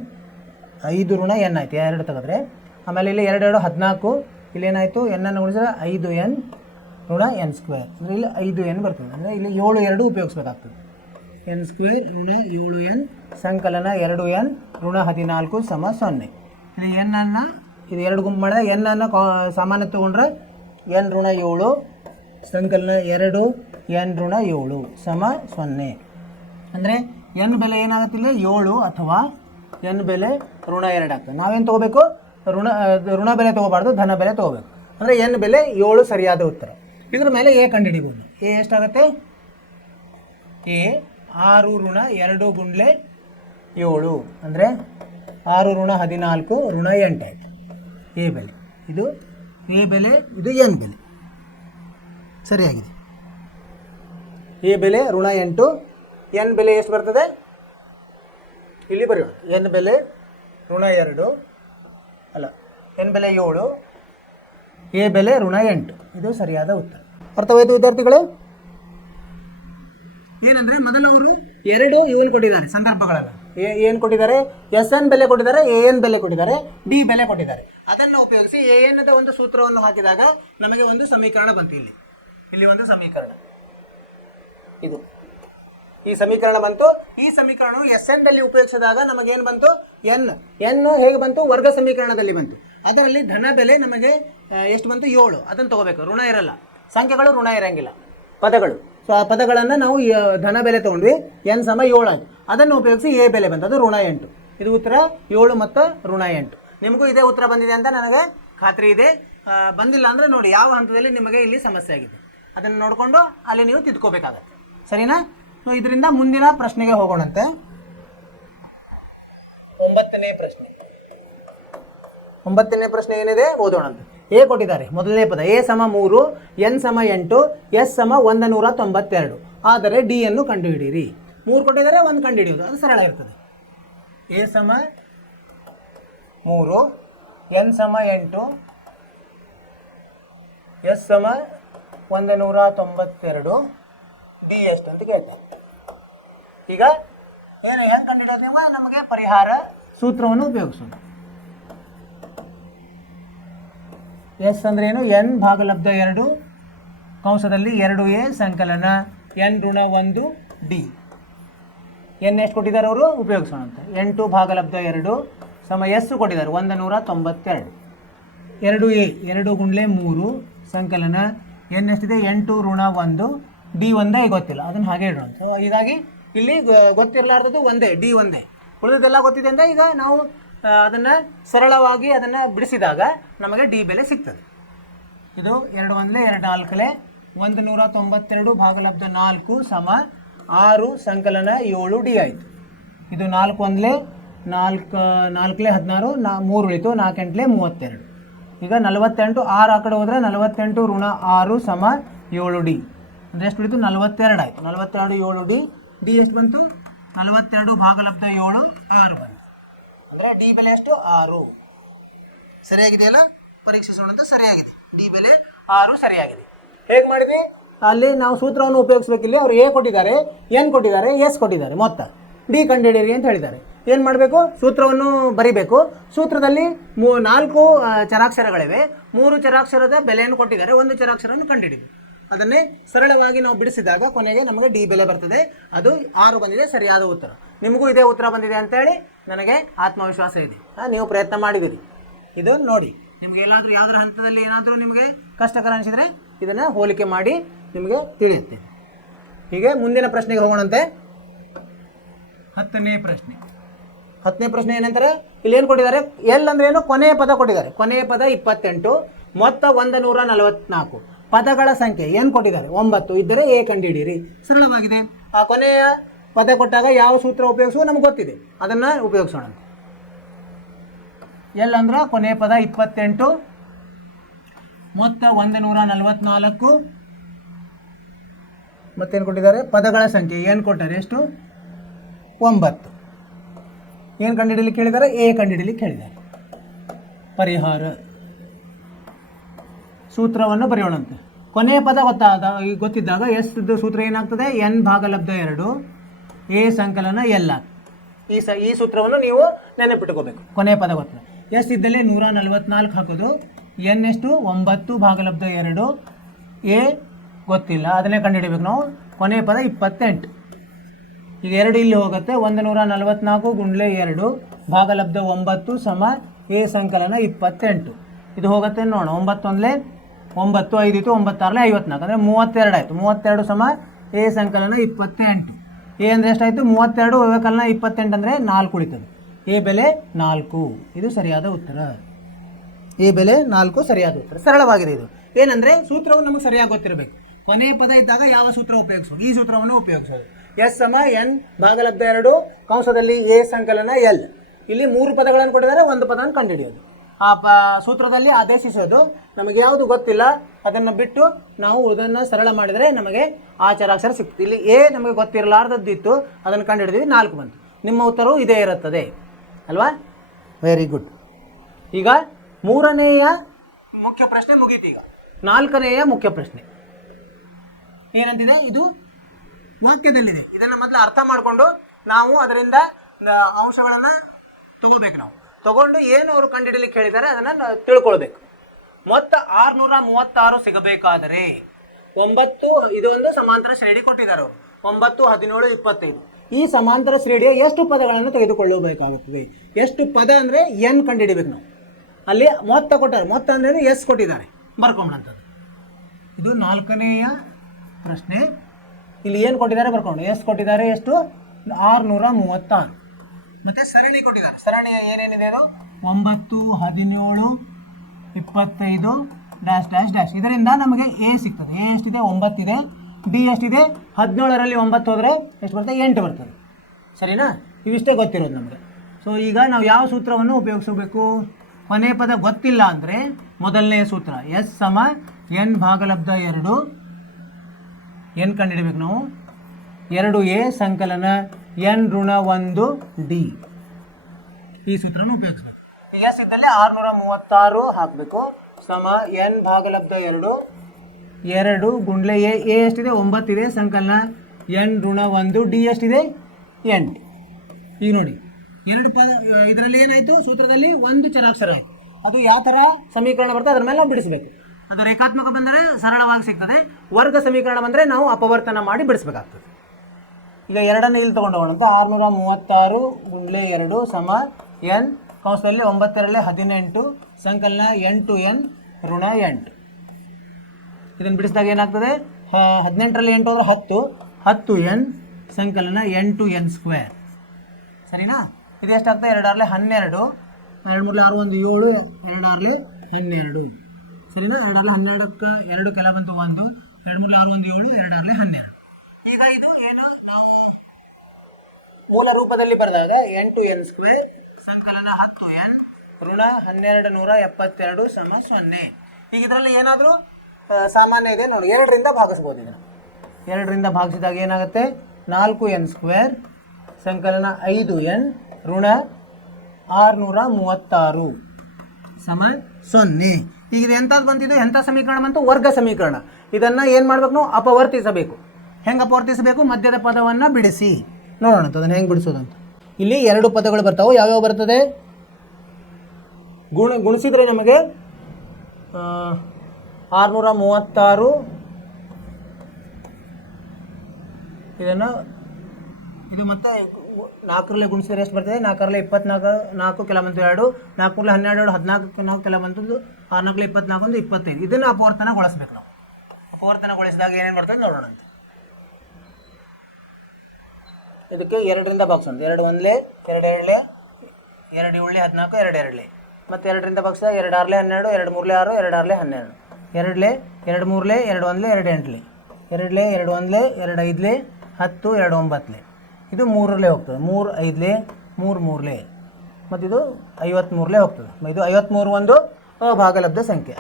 5 ಋಣ n ಆಯಿತು. 2 ತೆಗೆದ್ರೆ ಆಮೇಲೆ ಇಲ್ಲಿ 2 2 14, ಇಲ್ಲೇನಾಯಿತು n ಗುಣಿಸಿದ್ರೆ 5n ಋಣ n ಸ್ಕ್ವೇರ್ ಅಂದರೆ ಇಲ್ಲಿ 5n ಬರ್ತದೆ. ಅಂದರೆ ಇಲ್ಲಿ 7 2 ಉಪಯೋಗಿಸ್ಬೇಕಾಗ್ತದೆ. n ಸ್ಕ್ವೇರ್ ಋಣ 7n ಸಂಕಲನ 2n ಋಣ 14 ಸಮ 0. ಇಲ್ಲಿ n ಇದು 2 ಗುಂಪು ಮಾಡಿದ್ರೆ n ಸಾಮಾನ್ಯ ತೊಗೊಂಡ್ರೆ n ಋಣ 7 ಸಂಕಲನ 2 n ಋಣ 7 ಸಮ 0. ಅಂದರೆ n ಬೆಲೆ ಏನಾಗುತ್ತಿಲ್ಲ 7 ಅಥವಾ n ಬೆಲೆ ಋಣ 2 ಆಗ್ತದೆ. ನಾವೇನು ತೊಗೋಬೇಕು, ಋಣ ಬೆಲೆ ತೊಗೋಬಾರ್ದು, ಧನ ಬೆಲೆ ತೊಗೋಬೇಕು. ಅಂದರೆ n ಬೆಲೆ 7 ಸರಿಯಾದ ಉತ್ತರ. ಇದ್ರ ಮೇಲೆ ಎ ಕಂಡುಹಿಡಿಬೋದು. ಎ ಎಷ್ಟಾಗುತ್ತೆ, ಎ 6 ಋಣ 2 ಗುಂಡ್ಲೆ 7 ಅಂದರೆ 6 ಋಣ 14 ಋಣ 8 ಆಯಿತು. ಎ ಬೆಲೆ ಇದು ಎ ಬೆಲೆ, ಇದು n ಬೆಲೆ ಸರಿಯಾಗಿದೆ. ಎ ಬೆಲೆ ಋಣ 8, n ಬೆಲೆ ಎಷ್ಟು ಬರ್ತದೆ ಇಲ್ಲಿ ಬರೆಯೋಣ. n ಬೆಲೆ ಋಣ 2 ಅಲ್ಲ, n ಬೆಲೆ 7, ಎ ಬೆಲೆ ಋಣ 8. ಇದು ಸರಿಯಾದ ಉತ್ತರ. ಅರ್ಥವಾಯಿತು ವಿದ್ಯಾರ್ಥಿಗಳು? ಏನಂದರೆ ಮೊದಲು ಅವರು 2 ಇವನು ಕೊಟ್ಟಿದ್ದಾರೆ ಸಂದರ್ಭಗಳಲ್ಲಿ. ಏನು ಕೊಟ್ಟಿದ್ದಾರೆ, SN ಬೆಲೆ ಕೊಟ್ಟಿದ್ದಾರೆ, AN ಬೆಲೆ ಕೊಟ್ಟಿದ್ದಾರೆ, D ಬೆಲೆ ಕೊಟ್ಟಿದ್ದಾರೆ. ಅದನ್ನು ಉಪಯೋಗಿಸಿ AN ಒಂದು ಸೂತ್ರವನ್ನು ಹಾಕಿದಾಗ ನಮಗೆ ಒಂದು ಸಮೀಕರಣ ಬಂತು. ಇಲ್ಲಿ ಒಂದು ಸಮೀಕರಣ, ಇದು ಈ ಸಮೀಕರಣ ಬಂತು. ಈ ಸಮೀಕರಣವು SN ದಲ್ಲಿ ಉಪಯೋಗಿಸಿದಾಗ ನಮಗೇನು ಬಂತು, n ಹೇಗೆ ಬಂತು, ವರ್ಗ ಸಮೀಕರಣದಲ್ಲಿ ಬಂತು. ಅದರಲ್ಲಿ ಧನ ಬೆಲೆ ನಮಗೆ ಎಷ್ಟು ಬಂತು, 7. ಅದನ್ನು ತಗೋಬೇಕು. ಋಣ ಇರಲ್ಲ, ಸಂಖ್ಯೆಗಳು ಋಣ ಇರಂಗಿಲ್ಲ, ಪದಗಳು. ಸೊ ಆ ಪದಗಳನ್ನು ನಾವು ಧನ ಬೆಲೆ ತೊಗೊಂಡ್ವಿ, n ಸಮ 7 ಆಯಿತು. ಅದನ್ನು ಉಪಯೋಗಿಸಿ ಎ ಬೆಲೆ ಬಂತು, ಅದು ಋಣ 8. ಇದು ಉತ್ತರ 7 ಮತ್ತು ಋಣ 8. ನಿಮಗೂ ಇದೇ ಉತ್ತರ ಬಂದಿದೆ ಅಂತ ನನಗೆ ಖಾತ್ರಿ ಇದೆ. ಬಂದಿಲ್ಲ ಅಂದರೆ ನೋಡಿ ಯಾವ ಹಂತದಲ್ಲಿ ನಿಮಗೆ ಇಲ್ಲಿ ಸಮಸ್ಯೆ ಆಗಿದೆ, ಅದನ್ನು ನೋಡಿಕೊಂಡು ಅಲ್ಲಿ ನೀವು ತಿದ್ಕೋಬೇಕಾಗತ್ತೆ. ಸರಿನಾ? ಸೊ ಇದರಿಂದ ಮುಂದಿನ ಪ್ರಶ್ನೆಗೆ ಹೋಗೋಣಂತೆ. 9ನೇ ಪ್ರಶ್ನೆ. 9ನೇ ಪ್ರಶ್ನೆ ಏನಿದೆ ಓದೋಣಂತೆ. ಎ ಕೊಟ್ಟಿದ್ದಾರೆ, ಮೊದಲನೇ ಪದ ಎ ಸಮ 3, n ಸಮ 8, s ಸಮ 192. ಆದರೆ ಡಿ ಅನ್ನು ಕಂಡುಹಿಡಿಯಿರಿ. 3 ಕೊಟ್ಟಿದ್ದಾರೆ, 1 ಕಂಡುಹಿಡಿಯೋದು, ಅದು ಸರಳ ಇರ್ತದೆ. ಎ ಸಮ 3, n ಸಮ 8, s ಸಮ 192, ಡಿ ಎಷ್ಟು ಅಂತ ಕೇಳ್ತಾರೆ. ಈಗ ಏನು ಹೆಂಗೆ ಕಂಡುಹಿಡಿಯೋದು ನೀವು, ನಮಗೆ ಪರಿಹಾರ ಸೂತ್ರವನ್ನು ಉಪಯೋಗಿಸೋಣ. ಎಸ್ ಅಂದ್ರೆ ಏನು, n ಭಾಗಲಬ್ಧ 2 ಕಂಸದಲ್ಲಿ 2a ಸಂಕಲನ n ಋಣ 1 ಡಿ. n ಎಷ್ಟು ಕೊಟ್ಟಿದ್ದಾರೆ ಅವರು ಉಪಯೋಗಿಸೋಣ ಅಂತ. 8 ಭಾಗಲಬ್ಧ 2 ಸಮ ಎಸ್ ಕೊಟ್ಟಿದ್ದಾರೆ 192. 2a 2 ಗುಂಡ್ಲೆ 3 ಸಂಕಲನ n ಎಷ್ಟಿದೆ 8 ಋಣ 1 ಡಿ ಒಂದೇ ಗೊತ್ತಿಲ್ಲ, ಅದನ್ನು ಹಾಗೆ ಇಡೋಣ. ಸೊ ಹೀಗಾಗಿ ಇಲ್ಲಿ ಗೊತ್ತಿರಲಾರ್ದದ್ದು ಒಂದೇ, ಡಿ ಒಂದೇ. ಉಳಿದೆಲ್ಲ ಗೊತ್ತಿದೆ ಅಂದರೆ ಈಗ ನಾವು ಅದನ್ನು ಸರಳವಾಗಿ ಅದನ್ನು ಬಿಡಿಸಿದಾಗ ನಮಗೆ ಡಿ ಬೆಲೆ ಸಿಗ್ತದೆ. ಇದು 2 1 2 4 192 ಭಾಗಲಬ್ಧ 4 ಸಮ 6 ಸಂಕಲನ 7 ಡಿ ಆಯಿತು. ಇದು 4 1 4 4 16, 3 ಉಳಿತು, 4 8 32. ಈಗ 48, 6 ಆ ಕಡೆ ಹೋದರೆ 48 ಋಣ 6 ಸಮ 7 ಡಿ ಅಂದರೆ ಎಷ್ಟು ಉಳಿತು, 42 ಆಯಿತು. 42 7 ಡಿ. ಡಿ ಎಷ್ಟು ಬಂತು, 42 ಭಾಗಲಬ್ಧ 7 6 ಬಂತು. ಅಂದರೆ ಡಿ ಬೆಲೆ ಎಷ್ಟು, 6. ಸರಿಯಾಗಿದೆಯಲ್ಲ, ಪರೀಕ್ಷಿಸೋಣ ಅಂತ. ಸರಿಯಾಗಿದೆ, ಡಿ ಬೆಲೆ 6 ಸರಿಯಾಗಿದೆ. ಹೇಗೆ ಮಾಡಿದ್ವಿ, ಅಲ್ಲಿ ನಾವು ಸೂತ್ರವನ್ನು ಉಪಯೋಗಿಸ್ಬೇಕಿಲ್ಲಿ. ಅವರು ಎ ಕೊಟ್ಟಿದ್ದಾರೆ, ಎನ್ ಕೊಟ್ಟಿದ್ದಾರೆ, ಎಸ್ ಕೊಟ್ಟಿದ್ದಾರೆ, ಮೊತ್ತ ಡಿ ಕಂಡುಹಿಡಿಯಿರಿ ಅಂತ ಹೇಳಿದ್ದಾರೆ. ಏನು ಮಾಡಬೇಕು, ಸೂತ್ರವನ್ನು ಬರಿಬೇಕು. ಸೂತ್ರದಲ್ಲಿ 4 ಚರಾಕ್ಷರಗಳಿವೆ, 3 ಚರಾಕ್ಷರದ ಬೆಲೆಯನ್ನು ಕೊಟ್ಟಿದ್ದಾರೆ, 1 ಚರಾಕ್ಷರವನ್ನು ಕಂಡುಹಿಡಿಬೇಕು. ಅದನ್ನೇ ಸರಳವಾಗಿ ನಾವು ಬಿಡಿಸಿದಾಗ ಕೊನೆಗೆ ನಮಗೆ ಡಿ ಬೆಲೆ ಬರ್ತದೆ. ಅದು 6 ಬಂದಿದೆ, ಸರಿಯಾದ ಉತ್ತರ. ನಿಮಗೂ ಇದೇ ಉತ್ತರ ಬಂದಿದೆ ಅಂತೇಳಿ ನನಗೆ ಆತ್ಮವಿಶ್ವಾಸ ಇದೆ. ನೀವು ಪ್ರಯತ್ನ ಮಾಡಿದ್ದೀರಿ. ಇದು ನೋಡಿ, ನಿಮಗೆ ಎಲ್ಲಾದರೂ ಯಾವುದರ ಹಂತದಲ್ಲಿ ಏನಾದರೂ ನಿಮಗೆ ಕಷ್ಟಕರ ಅನಿಸಿದರೆ ಇದನ್ನು ಹೋಲಿಕೆ ಮಾಡಿ ನಿಮಗೆ ತಿಳಿಯುತ್ತೆ. ಹೀಗೆ ಮುಂದಿನ ಪ್ರಶ್ನೆಗೆ ಹೋಗೋಣಂತೆ. 10ನೇ ಪ್ರಶ್ನೆ. 10ನೇ ಪ್ರಶ್ನೆ ಏನಂತಾರೆ, ಇಲ್ಲಿ ಏನು ಕೊಟ್ಟಿದ್ದಾರೆ, ಎಲ್ ಅಂದ್ರೆ ಏನು, ಕೊನೆಯ ಪದ ಕೊಟ್ಟಿದ್ದಾರೆ. ಕೊನೆಯ ಪದ 28, ಮೊತ್ತ 144 ಪದಗಳ ಸಂಖ್ಯೆ ಏನು ಕೊಟ್ಟಿದ್ದಾರೆ 9 ಇದ್ದರೆ ಎ ಕಂಡುಹಿಡಿಯಿರಿ. ಸರಳವಾಗಿದೆ. ಆ ಕೊನೆಯ ಪದ ಕೊಟ್ಟಾಗ ಯಾವ ಸೂತ್ರ ಉಪಯೋಗಿಸುವ ನಮ್ಗೆ ಗೊತ್ತಿದೆ, ಅದನ್ನು ಉಪಯೋಗಿಸೋಣ. ಎಲ್ಲಂದ್ರೆ ಕೊನೆಯ ಪದ 28, ಮೊತ್ತ 144, ಮತ್ತೇನು ಕೊಟ್ಟಿದ್ದಾರೆ ಪದಗಳ ಸಂಖ್ಯೆ ಏನು ಕೊಟ್ಟಾರೆ ಎಷ್ಟು 9. ಏನು ಕಂಡುಹಿಡಿಯಲಿಕ್ಕೆ ಹೇಳಿದ್ದಾರೆ ಎ ಕಂಡುಹಿಡಿಯಲಿಕ್ಕೆ ಹೇಳಿದ್ದಾರೆ. ಪರಿಹಾರ ಸೂತ್ರವನ್ನು ಬರೆಯೋಣಂತೆ. ಕೊನೆಯ ಪದ ಗೊತ್ತಿದ್ದಾಗ ಎಸ್ದು ಸೂತ್ರ ಏನಾಗ್ತದೆ ಎನ್ ಭಾಗಲಬ್ಧ 2 ಎ ಸಂಕಲನ ಎಲ್. ಈ ಸೂತ್ರವನ್ನು ನೀವು ನೆನಪಿಟ್ಕೋಬೇಕು. ಕೊನೆಯ ಪದ ಗೊತ್ತಿಲ್ಲ ಎಸ್ ಇದ್ದಲ್ಲಿ 144 ಹಾಕೋದು. ಎನ್ ಎಷ್ಟು 9 ಭಾಗಲಬ್ಧ 2 ಎ ಗೊತ್ತಿಲ್ಲ, ಅದನ್ನೇ ಕಂಡುಹಿಡಿಬೇಕು ನಾವು. ಕೊನೆಯ ಪದ 28. ಈಗ 2 ಇಲ್ಲಿ ಹೋಗುತ್ತೆ. 144 ಗುಂಡ್ಲೆ 2 ಭಾಗಲಬ್ಧ 9 ಸಮ ಎ ಸಂಕಲನ 28. ಇದು ಹೋಗುತ್ತೆ ನೋಡೋಣ. 9 ಒಂದಲೇ 9, 5 ಇತ್ತು, 9 6 54 ಅಂದರೆ 32 ಆಯಿತು. 32 ಸಮ ಎ ಸಂಕಲನ 28. ಎ ಅಂದರೆ ಎಷ್ಟಾಯಿತು 32, ವ್ಯವಕಲನ 28 ಅಂದರೆ 4 ಉಳಿತದೆ. ಎ ಬೆಲೆ 4. ಇದು ಸರಿಯಾದ ಉತ್ತರ. ಎ ಬೆಲೆ 4 ಸರಿಯಾದ ಉತ್ತರ. ಸರಳವಾಗಿದೆ ಇದು. ಏನಂದರೆ ಸೂತ್ರವು ನಮಗೆ ಸರಿಯಾಗಿ ಗೊತ್ತಿರಬೇಕು. ಕೊನೆಯ ಪದ ಇದ್ದಾಗ ಯಾವ ಸೂತ್ರ ಉಪಯೋಗಿಸೋದು, ಈ ಸೂತ್ರವನ್ನು ಉಪಯೋಗಿಸೋದು. ಎಸ್ ಸಮ ಎನ್ ಭಾಗಲಬ್ಧ 2 ಕಂಸದಲ್ಲಿ ಎ ಸಂಕಲನ ಎಲ್. ಇಲ್ಲಿ 3 ಪದಗಳನ್ನು ಕೊಟ್ಟಿದ್ದಾರೆ, 1 ಪದವನ್ನು ಕಂಡುಹಿಡಿಯೋದು. ಆ ಸೂತ್ರದಲ್ಲಿ ಆದೇಶಿಸೋದು. ನಮಗೆ ಯಾವುದು ಗೊತ್ತಿಲ್ಲ ಅದನ್ನು ಬಿಟ್ಟು ನಾವು ಅದನ್ನು ಸರಳ ಮಾಡಿದರೆ ನಮಗೆ ಆಚಾರಾಕ್ಷರ ಸಿಗ್ತದೆ. ಇಲ್ಲಿ ಎ ನಮಗೆ ಗೊತ್ತಿರಲಾರ್ದದ್ದಿತ್ತು, ಅದನ್ನು ಕಂಡುಹಿಡಿದ್ವಿ, 4 ಬಂತು. ನಿಮ್ಮ ಉತ್ತರವು ಇದೇ ಇರುತ್ತದೆ ಅಲ್ವಾ? Very good. ಈಗ 3ನೇಯ ಮುಖ್ಯ ಪ್ರಶ್ನೆ ಮುಗೀತು. ಈಗ 4ನೇಯ ಮುಖ್ಯ ಪ್ರಶ್ನೆ ಏನಂತಿದೆ, ಇದು ವಾಕ್ಯದಲ್ಲಿದೆ. ಇದನ್ನು ಮೊದಲು ಅರ್ಥ ಮಾಡಿಕೊಂಡು ನಾವು ಅದರಿಂದ ಅಂಶಗಳನ್ನು ತಗೋಬೇಕು. ನಾವು ತಗೊಂಡು ಏನು ಅವರು ಕಂಡುಹಿಡಿಯಲಿಕ್ಕೆ ಹೇಳಿದ್ದಾರೆ ಅದನ್ನು ತಿಳ್ಕೊಳ್ಬೇಕು. ಮೊತ್ತ 636 ಸಿಗಬೇಕಾದರೆ 9, ಇದು ಒಂದು ಸಮಾಂತರ ಶ್ರೇಣಿ ಕೊಟ್ಟಿದ್ದಾರೆ ಅವರು. 9, 17, 25 ಈ ಸಮಾಂತರ ಶ್ರೇಣಿಯ ಎಷ್ಟು ಪದಗಳನ್ನು ತೆಗೆದುಕೊಳ್ಳಬೇಕಾಗುತ್ತದೆ. ಎಷ್ಟು ಪದ ಅಂದರೆ ಎನ್ ಕಂಡುಹಿಡಿಬೇಕು ನಾವು. ಅಲ್ಲಿ ಮೊತ್ತ ಕೊಟ್ಟಾರೆ, ಮೊತ್ತ ಅಂದ್ರೆ ಎಸ್ ಕೊಟ್ಟಿದ್ದಾರೆ, ಬರ್ಕೊಂಬಂಥದ್ದು. ಇದು 4ನೇಯ ಪ್ರಶ್ನೆ. ಇಲ್ಲಿ ಏನು ಕೊಟ್ಟಿದ್ದಾರೆ ಬರ್ಕೊಂಡು, ಎಸ್ ಕೊಟ್ಟಿದ್ದಾರೆ ಎಷ್ಟು 636. ಮತ್ತು ಸರಣಿ ಕೊಟ್ಟಿದ್ದಾರೆ. ಸರಣಿ ಏನೇನಿದೆ ಅದು 9, 17, 25 ಡ್ಯಾಶ್ ಡ್ಯಾಶ್ ಡ್ಯಾಶ್. ಇದರಿಂದ ನಮಗೆ ಎ ಸಿಗ್ತದೆ. ಎ ಎಷ್ಟಿದೆ 9 ಇದೆ. ಡಿ ಎಷ್ಟಿದೆ 17ರಲ್ಲಿ 9 ಹೋದರೆ ಎಷ್ಟು ಬರ್ತದೆ 8 ಬರ್ತದೆ. ಸರಿನಾ? ಇವಿಷ್ಟೇ ಗೊತ್ತಿರೋದು ನಮಗೆ. ಸೊ ಈಗ ನಾವು ಯಾವ ಸೂತ್ರವನ್ನು ಉಪಯೋಗಿಸಬೇಕು, ಕೊನೆಯ ಪದ ಗೊತ್ತಿಲ್ಲ ಅಂದರೆ ಮೊದಲನೇ ಸೂತ್ರ ಎಸ್ ಸಮ ಎನ್ ಭಾಗಲಬ್ಧ 2 ಎನ್ ಕಂಡುಹಿಡಬೇಕು ನಾವು. 2 ಎ ಸಂಕಲನ ಎನ್ ಋಣ 1 ಡಿ. ಈ ಸೂತ್ರವನ್ನು ಉಪಯೋಗಿಸ್ಬೇಕು. ಎಸ್ ಇದ್ದಲ್ಲಿ 636 ಹಾಕಬೇಕು ಸಮ ಎನ್ ಭಾಗಲಬ್ಧ 2 ಗುಂಡ್ಲೆ ಎ ಎಷ್ಟಿದೆ 9 ಇದೆ, ಸಂಕಲನ ಎನ್ ಋಣ 1 ಡಿ ಎಷ್ಟಿದೆ 8. ಈಗ ನೋಡಿ 2 ಪದ ಇದರಲ್ಲಿ ಏನಾಯಿತು, ಸೂತ್ರದಲ್ಲಿ 1 ಚರಾಕ್ಷರ ಆಯಿತು. ಅದು ಯಾವ ಥರ ಸಮೀಕರಣ ಬರ್ತದೆ ಅದ್ರ ಮೇಲೆ ನಾವು ಬಿಡಿಸಬೇಕು. ಅದು ರೇಖಾತ್ಮಕ ಬಂದರೆ ಸರಳವಾಗಿ ಸಿಗ್ತದೆ. ವರ್ಗ ಸಮೀಕರಣ ಬಂದರೆ ನಾವು ಅಪವರ್ತನ ಮಾಡಿ ಬಿಡಿಸ್ಬೇಕಾಗ್ತದೆ. ಈಗ 2ನ್ನು ಇಲ್ಲಿ ತೊಗೊಂಡೋಗೋಣ ಅಂತ. 636 ಗುಂಡ್ಲೆ 2 ಸಮ ಎನ್ ಕಂಸದಲ್ಲಿ 9ರಲ್ಲಿ 18 ಸಂಕಲನ 8n ಋಣ 8. ಇದನ್ನು ಬಿಡಿಸಿದಾಗ ಏನಾಗ್ತದೆ 18ರಲ್ಲಿ 8 ಹೋದ್ರೆ 10n ಸಂಕಲನ 8n ಸ್ಕ್ವೇರ್. ಸರಿನಾ? ಇದು ಎಷ್ಟಾಗ್ತದೆ 2 12, 2 3 6 1 7, 2 12. ಸರಿನಾ? 2 12ಕ್ಕೆ 2 ಕೆಲ ಬಂತು 1, 2 3 6 1 7, 2 12. ಈಗ ಇದು ಏನು ನಾವು ಮೂಲ ರೂಪದಲ್ಲಿ ಬರೆದಾಗ 8n ಸ್ಕ್ವೇರ್ ಸಂಕಲನ 10n ಋಣ 1272 ಸಮ 0. ಈಗ ಇದರಲ್ಲಿ ಏನಾದರೂ ಸಾಮಾನ್ಯ ಇದೆ ನೋಡಿ, 2ರಿಂದ ಭಾಗಿಸ್ಬೋದು. ಇದನ್ನು 2ರಿಂದ ಭಾಗಿಸಿದಾಗ ಏನಾಗುತ್ತೆ 4n ಸ್ಕ್ವೇರ್ ಸಂಕಲನ 5n ಋಣ 636 ಸಮ 0. ಈಗ ಇದು ಎಂಥದ್ದು ಬಂತಿದ್ದು, ಎಂಥ ಸಮೀಕರಣ ಬಂತು, ವರ್ಗ ಸಮೀಕರಣ. ಇದನ್ನು ಏನು ಮಾಡ್ಬೇಕು ನಾವು ಅಪವರ್ತಿಸಬೇಕು. ಹೆಂಗೆ ಅಪವರ್ತಿಸಬೇಕು, ಮಧ್ಯದ ಪದವನ್ನು ಬಿಡಿಸಿ ನೋಡೋಣ ಅದನ್ನು ಹೆಂಗೆ ಬಿಡಿಸೋದಂತ. ಇಲ್ಲಿ 2 ಪದಗಳು ಬರ್ತಾವೆ. ಯಾವ್ಯಾವ ಬರ್ತದೆ ಗುಣಿಸಿದರೆ ನಮಗೆ 636 ಇದನ್ನು ಇದು ಮತ್ತೆ 4ರಲ್ಲಿ ಗುಣಿಸಿದ್ರೆ ಎಷ್ಟು ಬರ್ತದೆ, 4ರಲ್ಲಿ 24, 4 ಕೆಲ ಬಂತು 2, 4 12, 14 4 ಕೆಲ ಬಂತದ್ದು 6 4 24 25. ಇದನ್ನು ಅಪವರ್ತನಗೊಳಿಸ್ಬೇಕು ನಾವು. ಅಪವರ್ತನಗೊಳಿಸಿದಾಗ ಏನೇನು ಬರ್ತದೆ ನೋಡೋಣ ಅಂತ. ಇದಕ್ಕೆ 2ರಿಂದ ಭಾಗಿಸೋಣ. 2 1 2 2 2 7 14 2 2 ಮತ್ತು 2ರಿಂದ ಭಾಗಿಸ 2 ಆರ್ಲೆ 12, 2 ಮೂರಲೆ 6, 2 ಆರ್ಲೆ 12, 2ಲೆ 2 ಮೂರಲೆ 2 ಒಂದ್ಲೆ 2 ಎಂಟ್ಲೆ, 2ಲೆ 2 ಒಂದ್ಲೆ 2 ಐದ್ಲೆ 10, 2 9ಲೆ, ಇದು 3ರಲ್ಲೇ ಹೋಗ್ತದೆ, 3 5ಲೆ 3 ಮೂರಲೆ, ಮತ್ತು ಇದು 53ಲೆ ಹೋಗ್ತದೆ. ಇದು 53 ಒಂದು ಅಭಾಗಲಬ್ಧ ಸಂಖ್ಯೆ.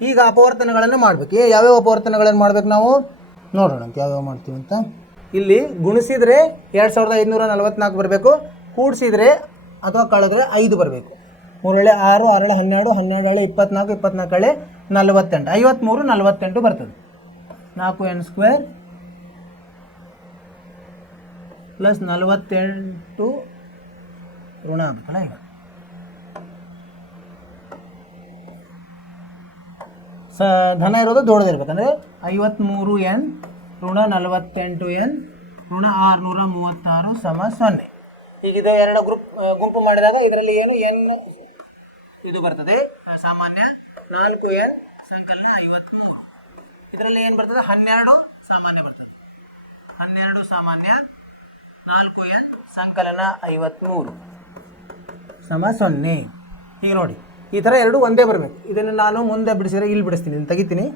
ಈಗ ಅಪವರ್ತನಗಳನ್ನು ಮಾಡಬೇಕು. ಯಾವ್ಯಾವ ಅಪವರ್ತನಗಳನ್ನು ಮಾಡ್ಬೇಕು ನಾವು ನೋಡೋಣ ಅಂತ, ಯಾವ್ಯಾವ ಮಾಡ್ತೀವಿ ಅಂತ. ಇಲ್ಲಿ ಗುಣಿಸಿದರೆ 2544 ಬರಬೇಕು, ಕೂಡಿಸಿದರೆ ಅಥವಾ ಕಳೆದ್ರೆ 5 ಬರಬೇಕು. 3 6, 6 12, 12 24, 24 48, 53 48 ಬರ್ತದೆ. 4n² ಪ್ಲಸ್ 48 ಋಣ ಆಗ್ಬೇಕಲ್ಲ. ಈಗ ಧನ ಇರೋದು ದೊಡ್ಡದಿರ್ಬೇಕಂದ್ರೆ 53n ಋಣ 48n ಋಣ 636 ಸಮ 0. ಈಗ ಇದು 2 ಗುಂಪು ಮಾಡಿದಾಗ ಇದರಲ್ಲಿ ಏನು n ಇದು ಬರ್ತದೆ ಸಾಮಾನ್ಯ, 4n ಸಂಕಲನ 53. ಇದರಲ್ಲಿ ಏನು ಬರ್ತದೆ 12 ಸಾಮಾನ್ಯ ಬರ್ತದೆ, 12 ಸಾಮಾನ್ಯ 4n ಸಂಕಲನ 53 ಸಮ 0. ಈಗ ನೋಡಿ ಈ ಥರ 2 ಒಂದೇ ಬರಬೇಕು. ಇದನ್ನು ನಾನು ಮುಂದೆ ಬಿಡಿಸಿದ್ರೆ ಇಲ್ಲಿ ಬಿಡಿಸ್ತೀನಿ, ಇಲ್ಲಿ ತೆಗಿತೀನಿ.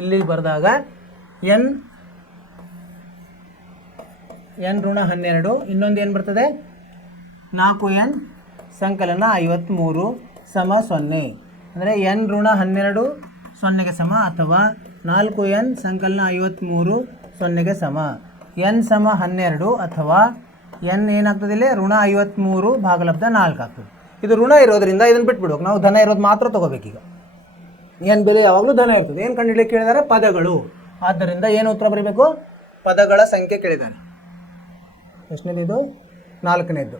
ಇಲ್ಲಿ ಬರೆದಾಗ n ಋಣ 12, ಇನ್ನೊಂದು ಏನು ಬರ್ತದೆ 4n ಸಂಕಲನ 53 ಸಮ 0. ಅಂದರೆ n ಋಣ 12 0ಗೆ ಸಮ, ಅಥವಾ 4n ಸಂಕಲನ 53 0ಗೆ ಸಮ. n ಸಮ 12 ಅಥವಾ n ಏನಾಗ್ತದೆ ಇಲ್ಲಿ ಋಣ 53 ಭಾಗಲಬ್ಧ 4 ಆಗ್ತದೆ. ಇದು ಋಣ ಇರೋದ್ರಿಂದ ಇದನ್ನು ಬಿಟ್ಬಿಡ್ಬೇಕು, ನಾವು ಧನ ಇರೋದು ಮಾತ್ರ ತೊಗೋಬೇಕೀಗ. n ಬೆಲೆ ಯಾವಾಗಲೂ ಧನ ಇರ್ತದೆ. ಏನು ಕಂಡುಹಿಡಿಯಕ್ಕೆ ಕೇಳಿದ್ದಾರೆ ಪದಗಳು, ಆದ್ದರಿಂದ ಏನು ಉತ್ತರ ಬರೀಬೇಕು ಪದಗಳ ಸಂಖ್ಯೆ ಕೇಳಿದ್ದಾನೆ. ಎಷ್ಟನೇದು ಇದು 4ನೇದು.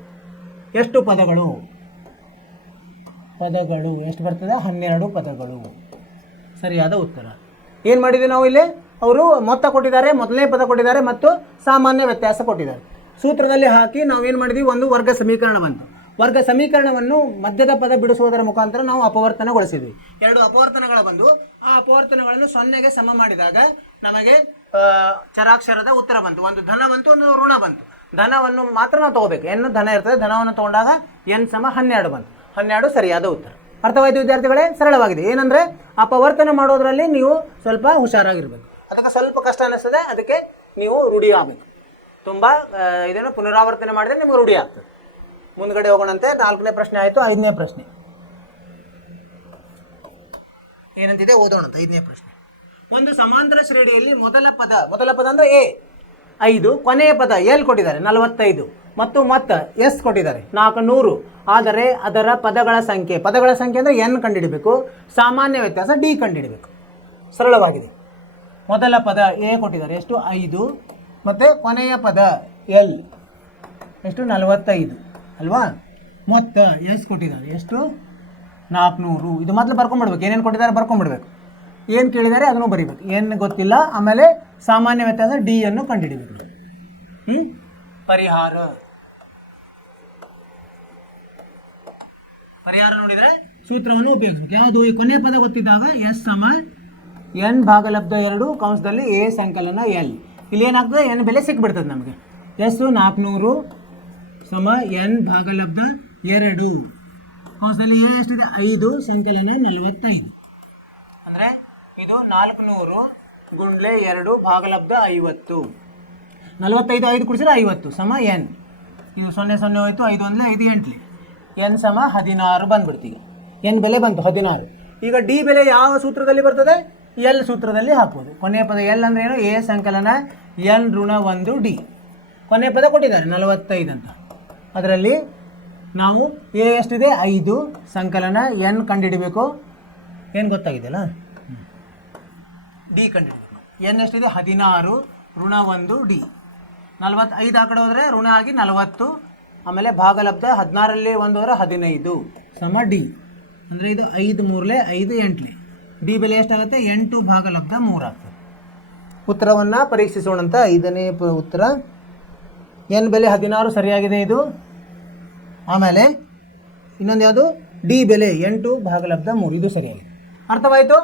ಎಷ್ಟು ಪದಗಳು ಎಷ್ಟು ಬರ್ತದೆ 12 ಪದಗಳು ಸರಿಯಾದ ಉತ್ತರ. ಏನು ಮಾಡಿದ್ವಿ ನಾವು ಇಲ್ಲಿ, ಅವರು ಮೊತ್ತ ಕೊಟ್ಟಿದ್ದಾರೆ, ಮೊದಲನೇ ಪದ ಕೊಟ್ಟಿದ್ದಾರೆ ಮತ್ತು ಸಾಮಾನ್ಯ ವ್ಯತ್ಯಾಸ ಕೊಟ್ಟಿದ್ದಾರೆ. ಸೂತ್ರದಲ್ಲಿ ಹಾಕಿ ನಾವೇನು ಮಾಡಿದ್ವಿ, ಒಂದು ವರ್ಗ ಸಮೀಕರಣ ಬಂತು. ವರ್ಗ ಸಮೀಕರಣವನ್ನು ಮಧ್ಯದ ಪದ ಬಿಡಿಸುವುದರ ಮುಖಾಂತರ ನಾವು ಅಪವರ್ತನಗೊಳಿಸಿದ್ವಿ. 2 ಅಪವರ್ತನಗಳು ಬಂದು ಆ ಅಪವರ್ತನಗಳನ್ನು 0ಗೆ ಸಮ ಮಾಡಿದಾಗ ನಮಗೆ ಚರಾಕ್ಷರದ ಉತ್ತರ ಬಂತು. ಒಂದು ಧನ ಬಂತು, ಒಂದು ಋಣ ಬಂತು. ಧನವನ್ನು ಮಾತ್ರ ನಾವು ತಗೋಬೇಕು, n ಧನ ಇರ್ತದೆ, ಧನವನ್ನು ತಗೊಂಡಾಗ n ಸಮ 12 ಬಂತು. 12 ಸರಿಯಾದ ಉತ್ತರ. ಅರ್ಥವಾಯಿತು ವಿದ್ಯಾರ್ಥಿಗಳೇ? ಸರಳವಾಗಿದೆ. ಏನಂದರೆ ಅಪವರ್ತನ ಮಾಡೋದ್ರಲ್ಲಿ ನೀವು ಸ್ವಲ್ಪ ಹುಷಾರಾಗಿರ್ಬೇಕು. ಅದಕ್ಕೆ ಸ್ವಲ್ಪ ಕಷ್ಟ ಅನ್ನಿಸ್ತದೆ, ಅದಕ್ಕೆ ನೀವು ರೂಢಿ ಆಗಬೇಕು. ತುಂಬ ಇದನ್ನು ಪುನರಾವರ್ತನೆ ಮಾಡಿದರೆ ನಿಮಗೆ ರೂಢಿ ಆಗ್ತದೆ. ಮುಂದ್ಗಡೆ ಹೋಗೋಣಂತೆ. 4ನೇ ಪ್ರಶ್ನೆ ಆಯಿತು. 5ನೇ ಪ್ರಶ್ನೆ ಏನಂತಿದೆ ಓದೋಣಂತ. 5ನೇ ಪ್ರಶ್ನೆ, ಒಂದು ಸಮಾಂತರ ಶ್ರೇಣಿಯಲ್ಲಿ ಮೊದಲ ಪದ ಅಂದರೆ ಎ 5, ಕೊನೆಯ ಪದ ಎಲ್ ಕೊಟ್ಟಿದ್ದಾರೆ 45 ಮತ್ತು ಎಸ್ ಕೊಟ್ಟಿದ್ದಾರೆ 400. ಆದರೆ ಅದರ ಪದಗಳ ಸಂಖ್ಯೆ ಅಂದರೆ ಎನ್ ಕಂಡುಹಿಡಬೇಕು, ಸಾಮಾನ್ಯ ವ್ಯತ್ಯಾಸ ಡಿ ಕಂಡುಹಿಡಬೇಕು. ಸರಳವಾಗಿದೆ. ಮೊದಲ ಪದ ಎ ಕೊಟ್ಟಿದ್ದಾರೆ ಎಷ್ಟು 5, ಮತ್ತು ಕೊನೆಯ ಪದ ಎಲ್ ಎಷ್ಟು 45 ಅಲ್ವಾ. ಮೊತ್ತ ಎಸ್ ಕೊಟ್ಟಿದ್ದಾರೆ ಎಷ್ಟು 400. ಇದು ಮೊದಲು ಬರ್ಕೊಂಡ್ಬಿಡ್ಬೇಕು, ಏನೇನು ಕೊಟ್ಟಿದ್ದಾರೆ ಬರ್ಕೊಂಡ್ಬಿಡ್ಬೇಕು. ಏನು ಕೇಳಿದ್ದಾರೆ ಅದನ್ನು ಬರೀಬೇಕು. ಏನು ಗೊತ್ತಿಲ್ಲ. ಆಮೇಲೆ ಸಾಮಾನ್ಯ ವ್ಯತ್ಯಾಸ ಡಿ ಅನ್ನು ಕಂಡುಹಿಡಬೇಕು. ಪರಿಹಾರ ನೋಡಿದರೆ ಸೂತ್ರವನ್ನು ಉಪಯೋಗಿಸಬೇಕು. ಯಾವುದು? ಈ ಕೊನೆಯ ಪದ ಗೊತ್ತಿದ್ದಾಗ ಎಸ್ ಸಮ ಎನ್ ಭಾಗಲಬ್ಧ 2 ಕಂಸದಲ್ಲಿ ಎ ಸಂಕಲನ ಎಲ್. ಇಲ್ಲಿ ಏನಾಗ್ತದೆ ಎನ್ ಬೆಲೆ ಸಿಕ್ಬಿಡ್ತದೆ ನಮಗೆ. ಎಸ್ 400 ಸಮ ಎನ್ ಭಾಗಲಬ್ಧ 2 ಕಂಸದಲ್ಲಿ ಎ ಎಷ್ಟಿದೆ 5 ಸಂಕಲನ 45. ಅಂದರೆ ಇದು 400 ಗುಂಡ್ಲೆ 2 ಭಾಗಲಬ್ಧ 50. 45 5 ಕುಡಿಸಿದ್ರೆ 50 ಸಮ ಎನ್. ಇದು 0 0 ಹೋಯ್ತು, 5 1 5 8 ಎನ್ ಸಮ 16 ಬಂದ್ಬಿಡ್ತೀವಿ. ಎನ್ ಬೆಲೆ ಬಂತು 16. ಈಗ ಡಿ ಬೆಲೆ ಯಾವ ಸೂತ್ರದಲ್ಲಿ ಬರ್ತದೆ? ಎಲ್ ಸೂತ್ರದಲ್ಲಿ ಹಾಕ್ಬೋದು. ಕೊನೆಯ ಪದ ಎಲ್ ಅಂದರೆ ಏನು? ಎ ಸಂಕಲನ ಎನ್ ಋಣ 1 ಡಿ. ಕೊನೆಯ ಪದ ಕೊಟ್ಟಿದ್ದಾರೆ 45 ಅಂತ. ಅದರಲ್ಲಿ ನಾವು ಎ ಎಷ್ಟಿದೆ 5 ಸಂಕಲನ ಎನ್ ಕಂಡುಹಿಡಬೇಕು. ಏನು ಗೊತ್ತಾಗಿದೆಯಲ್ಲ, ಡಿ ಕಂಡುಹಿಡಬೇಕು. ಎನ್ ಎಷ್ಟಿದೆ 16 ಋಣ 1 ಡಿ. 45 ಆ ಕಡೆ ಹೋದರೆ ಋಣ ಆಗಿ 40. ಆಮೇಲೆ ಭಾಗಲಬ್ಧ 16ರಲ್ಲಿ 1 ಹೋದರೆ 15 ಸಮ ಡಿ. ಅಂದರೆ ಇದು 5 3 5 8. ಡಿ ಬೆಲೆ ಎಷ್ಟಾಗುತ್ತೆ? 8 ಭಾಗಲಬ್ಧ 3 ಆಗ್ತದೆ. ಉತ್ತರವನ್ನು ಪರೀಕ್ಷಿಸೋಣಂತ. 5ನೇ ಉತ್ತರ ಎನ್ ಬೆಲೆ 16 ಸರಿಯಾಗಿದೆ ಇದು. ಆಮೇಲೆ ಇನ್ನೊಂದು ಯಾವುದು? ಡಿ ಬೆಲೆ 8 ಭಾಗಲಬ್ಧ 3 ಇದು ಸರಿಯಾಗಿದೆ. ಅರ್ಥವಾಯಿತು?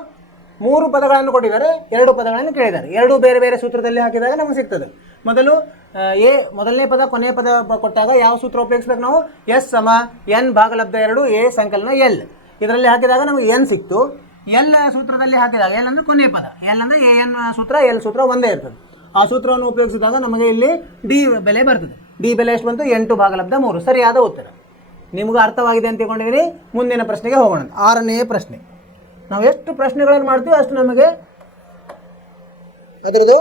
3 ಪದಗಳನ್ನು ಕೊಟ್ಟಿದ್ದಾರೆ, 2 ಪದಗಳನ್ನು ಕೇಳಿದ್ದಾರೆ. 2 ಬೇರೆ ಬೇರೆ ಸೂತ್ರದಲ್ಲಿ ಹಾಕಿದಾಗ ನಮಗೆ ಸಿಗ್ತದೆ. ಮೊದಲು ಎ ಮೊದಲನೇ ಪದ ಕೊನೆಯ ಪದ ಕೊಟ್ಟಾಗ ಯಾವ ಸೂತ್ರ ಉಪಯೋಗಿಸ್ಬೇಕು ನಾವು? ಎಸ್ ಸಮ ಎನ್ ಭಾಗಲಬ್ಧ 2 ಎ ಸಂಕಲನ ಎಲ್. ಇದರಲ್ಲಿ ಹಾಕಿದಾಗ ನಮಗೆ ಎನ್ ಸಿಕ್ತು. ಎಲ್ ಸೂತ್ರದಲ್ಲಿ ಹಾಕಿದಾಗ ಎಲ್ ಅಂದರೆ ಕೊನೆಯ ಪದ, ಎಲ್ ಅಂದರೆ ಎ ಎನ್ ಸೂತ್ರ ಎಲ್ ಸೂತ್ರ ಒಂದೇ ಇರ್ತದೆ. ಆ ಸೂತ್ರವನ್ನು ಉಪಯೋಗಿಸಿದಾಗ ನಮಗೆ ಇಲ್ಲಿ ಡಿ ಬೆಲೆ ಬರ್ತದೆ. ಡಿ ಬೆಲೆ ಎಷ್ಟು ಬಂತು? 8 ಭಾಗಲಬ್ಧ 3 ಸರಿಯಾದ ಉತ್ತರ. ನಿಮಗೂ ಅರ್ಥವಾಗಿದೆ ಅಂತ ತಿಳ್ಕೊಂಡಿದ್ದೀನಿ. ಮುಂದಿನ ಪ್ರಶ್ನೆಗೆ ಹೋಗೋಣ. 6ನೇ ಪ್ರಶ್ನೆ. ನಾವು ಎಷ್ಟು ಪ್ರಶ್ನೆಗಳನ್ನು ಮಾಡ್ತೀವಿ ಅಷ್ಟು ನಮಗೆ ಅದರದ್ದು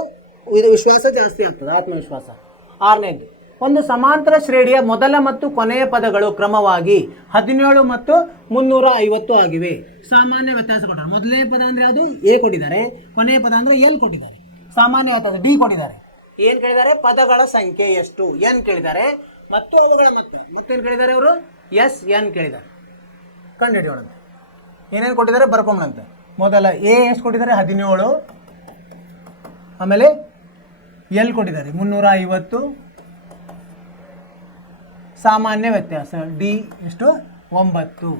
ವಿಶ್ವಾಸ ಜಾಸ್ತಿ ಆಗ್ತದೆ, ಆತ್ಮವಿಶ್ವಾಸ. 6ನೇದು, ಒಂದು ಸಮಾಂತರ ಶ್ರೇಣಿಯ ಮೊದಲ ಮತ್ತು ಕೊನೆಯ ಪದಗಳು ಕ್ರಮವಾಗಿ 17 ಮತ್ತು 350 ಆಗಿವೆ. ಸಾಮಾನ್ಯ ವ್ಯತ್ಯಾಸ ಕೊಟ್ಟರು. ಮೊದಲನೇ ಪದ ಅಂದರೆ ಅದು ಎ ಕೊಟ್ಟಿದ್ದಾರೆ, ಕೊನೆಯ ಪದ ಅಂದರೆ ಎಲ್ ಕೊಟ್ಟಿದ್ದಾರೆ. ಸಾಮಾನ್ಯ ವ್ಯತ್ಯಾಸ ಡಿ ಕೊಟ್ಟಿದ್ದಾರೆ. ಏನು ಕೇಳಿದ್ದಾರೆ? ಪದಗಳ ಸಂಖ್ಯೆ ಎಷ್ಟು ಎನ್ ಕೇಳಿದ್ದಾರೆ, ಮತ್ತು ಅವುಗಳ ಮತ್ತೇನು ಕೇಳಿದ್ದಾರೆ ಅವರು? ಎಸ್ ಎನ್ ಕೇಳಿದ್ದಾರೆ. ಕಂಡುಹಿಡಿಯೋಣಂತೆ. ಏನೇನು ಕೊಟ್ಟಿದ್ದಾರೆ ಬರ್ಕೊಂಬಂತೆ. ಮೊದಲ ಎ ಎಷ್ಟು ಕೊಟ್ಟಿದ್ದಾರೆ? 17. ಆಮೇಲೆ ಎಲ್ ಕೊಟ್ಟಿದ್ದಾರೆ 350. ಸಾಮಾನ್ಯ ವ್ಯತ್ಯಾಸ ಡಿ ಎಷ್ಟು? 9.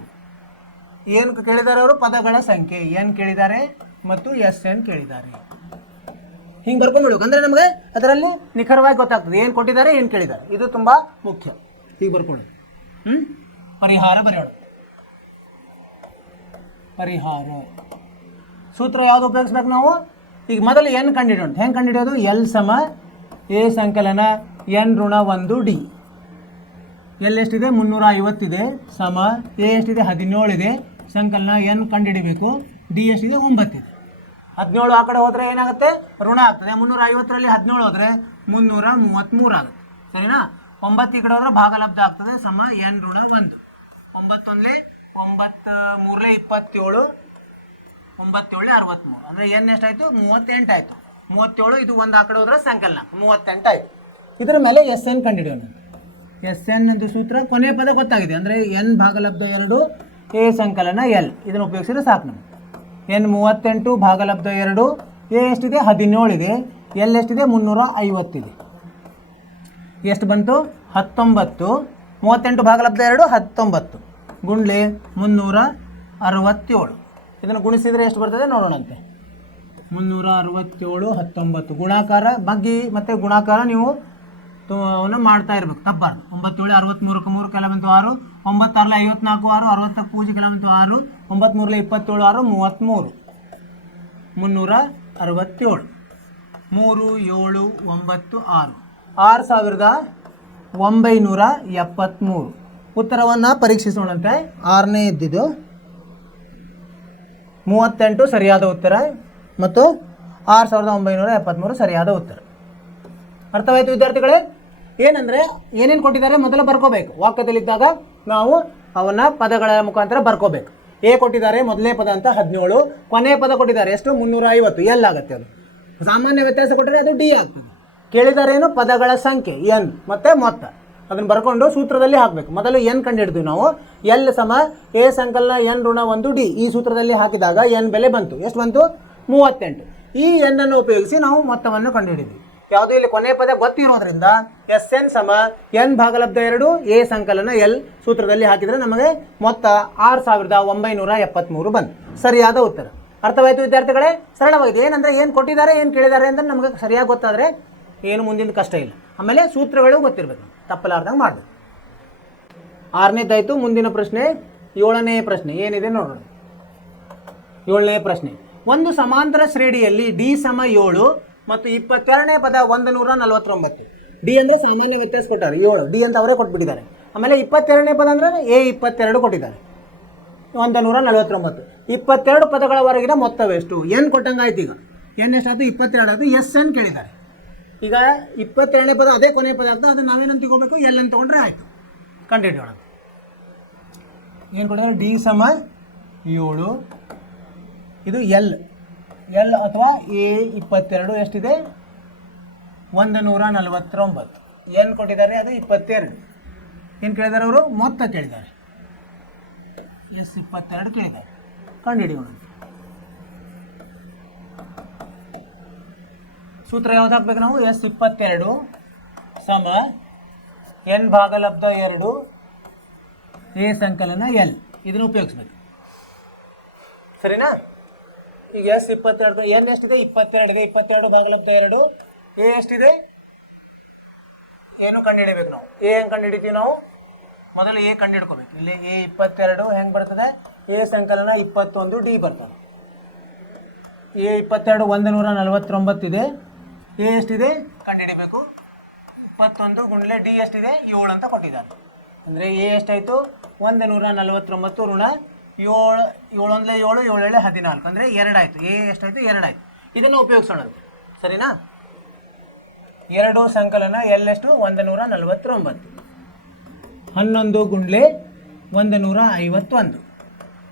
ಏನು ಕೇಳಿದ್ದಾರೆ ಅವರು? ಪದಗಳ ಸಂಖ್ಯೆ ಎನ್ ಕೇಳಿದ್ದಾರೆ ಮತ್ತು ಎಸ್ ಎನ್ ಕೇಳಿದ್ದಾರೆ. ಹಿಂಗೆ ಬರ್ಕೊಂಡ್ಬಿಡ್ಬೇಕು. ಅಂದರೆ ನಮಗೆ ಅದರಲ್ಲಿ ನಿಖರವಾಗಿ ಗೊತ್ತಾಗ್ತದೆ ಏನು ಕೊಟ್ಟಿದ್ದಾರೆ ಏನು ಕೇಳಿದ್ದಾರೆ. ಇದು ತುಂಬ ಮುಖ್ಯ. ಹೀಗೆ ಬರ್ಕೊಳ್ಳಿ. ಪರಿಹಾರ ಬರೆಯೋಣ. ಪರಿಹಾರ ಸೂತ್ರ ಯಾವುದು ಉಪಯೋಗಿಸ್ಬೇಕು ನಾವು? ಈಗ ಮೊದಲು ಎನ್ ಕಂಡುಹಿಡಿಯೋಣ. ಹೆಂಗೆ ಕಂಡುಹಿಡಿಯೋದು? ಎಲ್ ಸಮ ಎ ಸಂಕಲನ ಎನ್ ಋಣ 1 ಡಿ. ಎಲ್ ಎಷ್ಟಿದೆ? 350 ಇದೆ. ಸಮ ಎ ಎಷ್ಟಿದೆ? 17 ಇದೆ. ಸಂಕಲನ ಎನ್ ಕಂಡುಹಿಡಿಬೇಕು. ಡಿ ಎಷ್ಟಿದೆ? 9 ಇದೆ. 17 ಆ ಕಡೆ ಹೋದರೆ ಏನಾಗುತ್ತೆ? ಋಣ ಆಗ್ತದೆ. 350ರಲ್ಲಿ 17 ಹೋದರೆ 333 ಆಗುತ್ತೆ. ಸರಿನಾ? 9 ಈ ಕಡೆ ಹೋದ್ರೆ ಭಾಗಲಬ್ಧ ಆಗ್ತದೆ. ಸಮ ಎನ್ ಋಣ 1. 9 9 27 9 63. ಅಂದರೆ ಎನ್ ಎಷ್ಟಾಯಿತು? 38 ಆಯಿತು. 37 ಇದು ಒಂದು ಆ ಕಡೆ ಹೋದ್ರೆ ಸಂಕಲನ 38 ಆಯಿತು. ಇದರ ಮೇಲೆ ಎಸ್ ಎನ್ ಕಂಡುಹಿಡಿಯೋಣ. ಎಸ್ ಎನ್ ಎಂದು ಸೂತ್ರ ಕೊನೆಯ ಪದ ಗೊತ್ತಾಗಿದೆ. ಅಂದರೆ ಎನ್ ಭಾಗಲಬ್ಧ 2 ಎ ಸಂಕಲನ ಎಲ್. ಇದನ್ನು ಉಪಯೋಗಿಸಿದ್ರೆ ಸಾಕು ನಮಗೆ. ಎನ್ 38 ಭಾಗಲಬ್ಧ 2 ಎ ಎಷ್ಟಿದೆ? 17 ಇದೆ. ಎಲ್ ಎಷ್ಟಿದೆ? 350 ಇದೆ. ಎಷ್ಟು ಬಂತು? 19. 38 ಭಾಗಲಬ್ಧ 2 19 ಗುಂಡ್ಲೆ 367. ಇದನ್ನು ಗುಣಿಸಿದರೆ ಎಷ್ಟು ಬರ್ತದೆ ನೋಡೋಣಂತೆ. 367 19 ಗುಣಾಕಾರ ಬಗ್ಗಿ ಮತ್ತು ಗುಣಾಕಾರ ನೀವು ಅವನ್ನ ಮಾಡ್ತಾ ಇರಬೇಕು, ತಪ್ಪಾರ್ದು. 9 7 63 3 ಕೆಲ ಬಂತು 6. 9 6 54 6 60 ಪೂಜೆ ಕೆಲ ಬಂತು 6. 9 3 27 6 33 367 3 7 9 6 6973. ಉತ್ತರವನ್ನು ಪರೀಕ್ಷಿಸೋಣಂತೆ. 6ನೇ ಇದ್ದಿದ್ದು 38 ಸರಿಯಾದ ಉತ್ತರ ಮತ್ತು 6973 ಸರಿಯಾದ ಉತ್ತರ. ಅರ್ಥವಾಯಿತು ವಿದ್ಯಾರ್ಥಿಗಳೇ? ಏನಂದರೆ ಏನೇನು ಕೊಟ್ಟಿದ್ದಾರೆ ಮೊದಲು ಬರ್ಕೋಬೇಕು. ವಾಕ್ಯದಲ್ಲಿದ್ದಾಗ ನಾವು ಅವನ್ನ ಪದಗಳ ಮುಖಾಂತರ ಬರ್ಕೋಬೇಕು. ಎ ಕೊಟ್ಟಿದ್ದಾರೆ ಮೊದಲನೇ ಪದ ಅಂತ 17, ಕೊನೆಯ ಪದ ಕೊಟ್ಟಿದ್ದಾರೆ ಎಷ್ಟು? 350. ಎಲ್ ಆಗುತ್ತೆ. ಅದು ಸಾಮಾನ್ಯ ವ್ಯತ್ಯಾಸ ಕೊಟ್ಟರೆ ಅದು ಡಿ ಆಗ್ತದೆ. ಕೇಳಿದಾರೇನು? ಪದಗಳ ಸಂಖ್ಯೆ ಎನ್ ಮತ್ತು ಮೊತ್ತ. ಅದನ್ನು ಬರ್ಕೊಂಡು ಸೂತ್ರದಲ್ಲಿ ಹಾಕಬೇಕು. ಮೊದಲು ಎನ್ ಕಂಡುಹಿಡಿದ್ವಿ ನಾವು. ಎಲ್ ಸಮ ಎ ಸಂಕಲನ ಎನ್ ಋಣ 1 ಡಿ. ಈ ಸೂತ್ರದಲ್ಲಿ ಹಾಕಿದಾಗ ಎನ್ ಬೆಲೆ ಬಂತು. ಎಷ್ಟು ಬಂತು? 38. ಈ ಎನ್ ಅನ್ನು ಉಪಯೋಗಿಸಿ ನಾವು ಮೊತ್ತವನ್ನು ಕಂಡುಹಿಡಿದ್ವಿ. ಯಾವುದೋ ಇಲ್ಲಿ ಕೊನೆಯ ಪದ ಗೊತ್ತಿರೋದ್ರಿಂದ ಎಸ್ ಎನ್ ಸಮ ಎನ್ ಭಾಗಲಬ್ಧ 2 ಎ ಸಂಕಲನ ಎಲ್ ಸೂತ್ರದಲ್ಲಿ ಹಾಕಿದರೆ ನಮಗೆ ಮೊತ್ತ 6973 ಬಂತು. ಸರಿಯಾದ ಉತ್ತರ. ಅರ್ಥವಾಯಿತು ವಿದ್ಯಾರ್ಥಿಗಳೇ? ಸರಳವಾಗಿದೆ. ಏನಂದರೆ ಏನು ಕೊಟ್ಟಿದ್ದಾರೆ ಏನು ಕೇಳಿದ್ದಾರೆ ಅಂದರೆ ನಮಗೆ ಸರಿಯಾಗಿ ಗೊತ್ತಾದರೆ ಏನು ಮುಂದಿನ ಕಷ್ಟ ಇಲ್ಲ. ಆಮೇಲೆ ಸೂತ್ರಗಳು ಗೊತ್ತಿರಬೇಕು, ತಪ್ಪಲಾರ್ದಂಗೆ ಮಾಡಬೇಕು. 6ನೇದಾಯಿತು. ಮುಂದಿನ ಪ್ರಶ್ನೆ 7ನೇ ಪ್ರಶ್ನೆ ಏನಿದೆ ನೋಡೋಣ. 7ನೇ ಪ್ರಶ್ನೆ. ಒಂದು ಸಮಾಂತರ ಶ್ರೇಣಿಯಲ್ಲಿ ಡಿ ಸಮ 7 ಮತ್ತು 22ನೇ ಪದ 149. ಡಿ ಅಂದರೆ ಸಾಮಾನ್ಯ ವ್ಯತ್ಯಾಸ ಕೊಟ್ಟಾರೆ 7. ಡಿ ಅಂತ ಅವರೇ ಕೊಟ್ಬಿಟ್ಟಿದ್ದಾರೆ. ಆಮೇಲೆ 22ನೇ ಪದ ಅಂದರೆ ಎ 22 ಕೊಟ್ಟಿದ್ದಾರೆ. 149. 22 ಪದಗಳವರೆಗಿನ ಮೊತ್ತವೆಷ್ಟು? ಎನ್ ಕೊಟ್ಟಂಗಾಯ್ತು. ಈಗ ಎನ್ ಎಷ್ಟಾಯ್ತು? 22 ಆಯಿತು. ಎಸ್ ಎನ್ ಕೇಳಿದ್ದಾರೆ. ಈಗ 22ನೇ ಪದ ಅದೇ ಕೊನೆಯ ಪದ ಆಗ್ತದೆ. ಅದು ನಾವೇನಂತ ತಗೋಬೇಕು? ಎಲ್ ಅಂತ ತೊಗೊಂಡ್ರೆ ಆಯಿತು. ಕಂಡುಹಿಡಿಯೋಣ. ಏನು ಕೊಟ್ಟಿದ್ದಾರೆ? ಡಿ ಸಮ 7. ಇದು ಎಲ್ ಅಥವಾ ಎ 22 ಎಷ್ಟಿದೆ? 149. ಎನ್ ಕೊಟ್ಟಿದ್ದಾರೆ ಅದು 22. ಏನು ಕೇಳಿದ್ದಾರೆ ಅವರು? ಮೊತ್ತ ಕೇಳಿದ್ದಾರೆ. ಎಸ್ 22 ಕೇಳಿದ್ದಾರೆ. ಕಂಡುಹಿಡಿಯೋಣ. ಸೂತ್ರ ಯಾವ್ದು ಹಾಕ್ಬೇಕು ನಾವು? ಎಸ್ 22 ಸಮ ಎನ್ ಭಾಗಲಬ್ಧ 2 ಎ ಸಂಕಲನ ಎಲ್. ಇದನ್ನು ಉಪಯೋಗಿಸ್ಬೇಕು. ಸರಿನಾ? ಈಗ ಎಸ್ 22 ಎನ್ ಎಷ್ಟಿದೆ? 22 ಇದೆ. 22 ಭಾಗಲಬ್ಧ 2 ಎ ಎಷ್ಟಿದೆ? ಏನು ಕಂಡುಹಿಡಿಬೇಕು ನಾವು. ಎ ಹೆಂಗೆ ಕಂಡುಹಿಡಿತೀವಿ ನಾವು? ಮೊದಲು ಎ ಕಂಡುಹಿಡ್ಕೋಬೇಕು. ಇಲ್ಲಿ ಎ 22 ಹೆಂಗೆ ಬರ್ತದೆ? ಎ ಸಂಕಲನ 21 ಡಿ ಬರ್ತದೆ. ಎ 22 149 ಇದೆ. ಎ ಎಷ್ಟಿದೆ ಕಂಡುಹಿಡಿಬೇಕು. 21 ಗುಂಡ್ಲೆ ಡಿ ಎಷ್ಟಿದೆ? 7 ಅಂತ ಕೊಟ್ಟಿದ್ದಾರೆ. ಅಂದರೆ ಎ ಎಷ್ಟಾಯಿತು? 149 ಋಣ 7 7 7 7 14 ಅಂದರೆ 2 ಆಯಿತು. ಎ ಎಷ್ಟಾಯಿತು? 2 ಆಯಿತು. ಇದನ್ನು ಉಪಯೋಗಿಸೋಣ, ಸರಿನಾ? 2 ಸಂಕಲನ ಎಲ್ ಎಷ್ಟು? 149. 11 ಗುಂಡ್ಲೆ 151.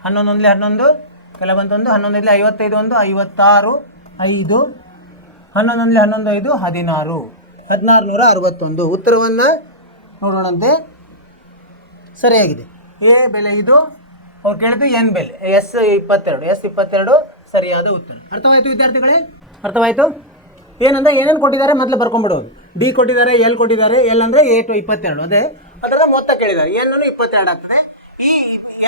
11 11 ಕೆಲ ಬಂತೊಂದು 11 55 1 56 5 11 11 5 16 1661. ಉತ್ತರವನ್ನು ನೋಡೋಣಂತೆ. ಸರಿಯಾಗಿದೆ. ಎ ಬೆಲೆ ಇದು ಅವ್ರು ಕೇಳಿದ್ದು ಎನ್ ಬೆಲೆ S22 ಸರಿಯಾದ ಉತ್ತರ. ಅರ್ಥವಾಯಿತು ವಿದ್ಯಾರ್ಥಿಗಳೇ? ಅರ್ಥವಾಯಿತು? ಏನಂದ್ರೆ ಏನೇನು ಕೊಟ್ಟಿದ್ದಾರೆ ಮೊದಲು ಬರ್ಕೊಂಡ್ಬಿಡೋದು. ಡಿ ಕೊಟ್ಟಿದ್ದಾರೆ, ಎಲ್ ಕೊಟ್ಟಿದ್ದಾರೆ. ಎಲ್ ಅಂದರೆ A22 ಅದೇ ಅದರ ಮೊತ್ತ ಕೇಳಿದ್ದಾರೆ. ಎನ್ನನ್ನು 22 ಆಗ್ತದೆ. ಈ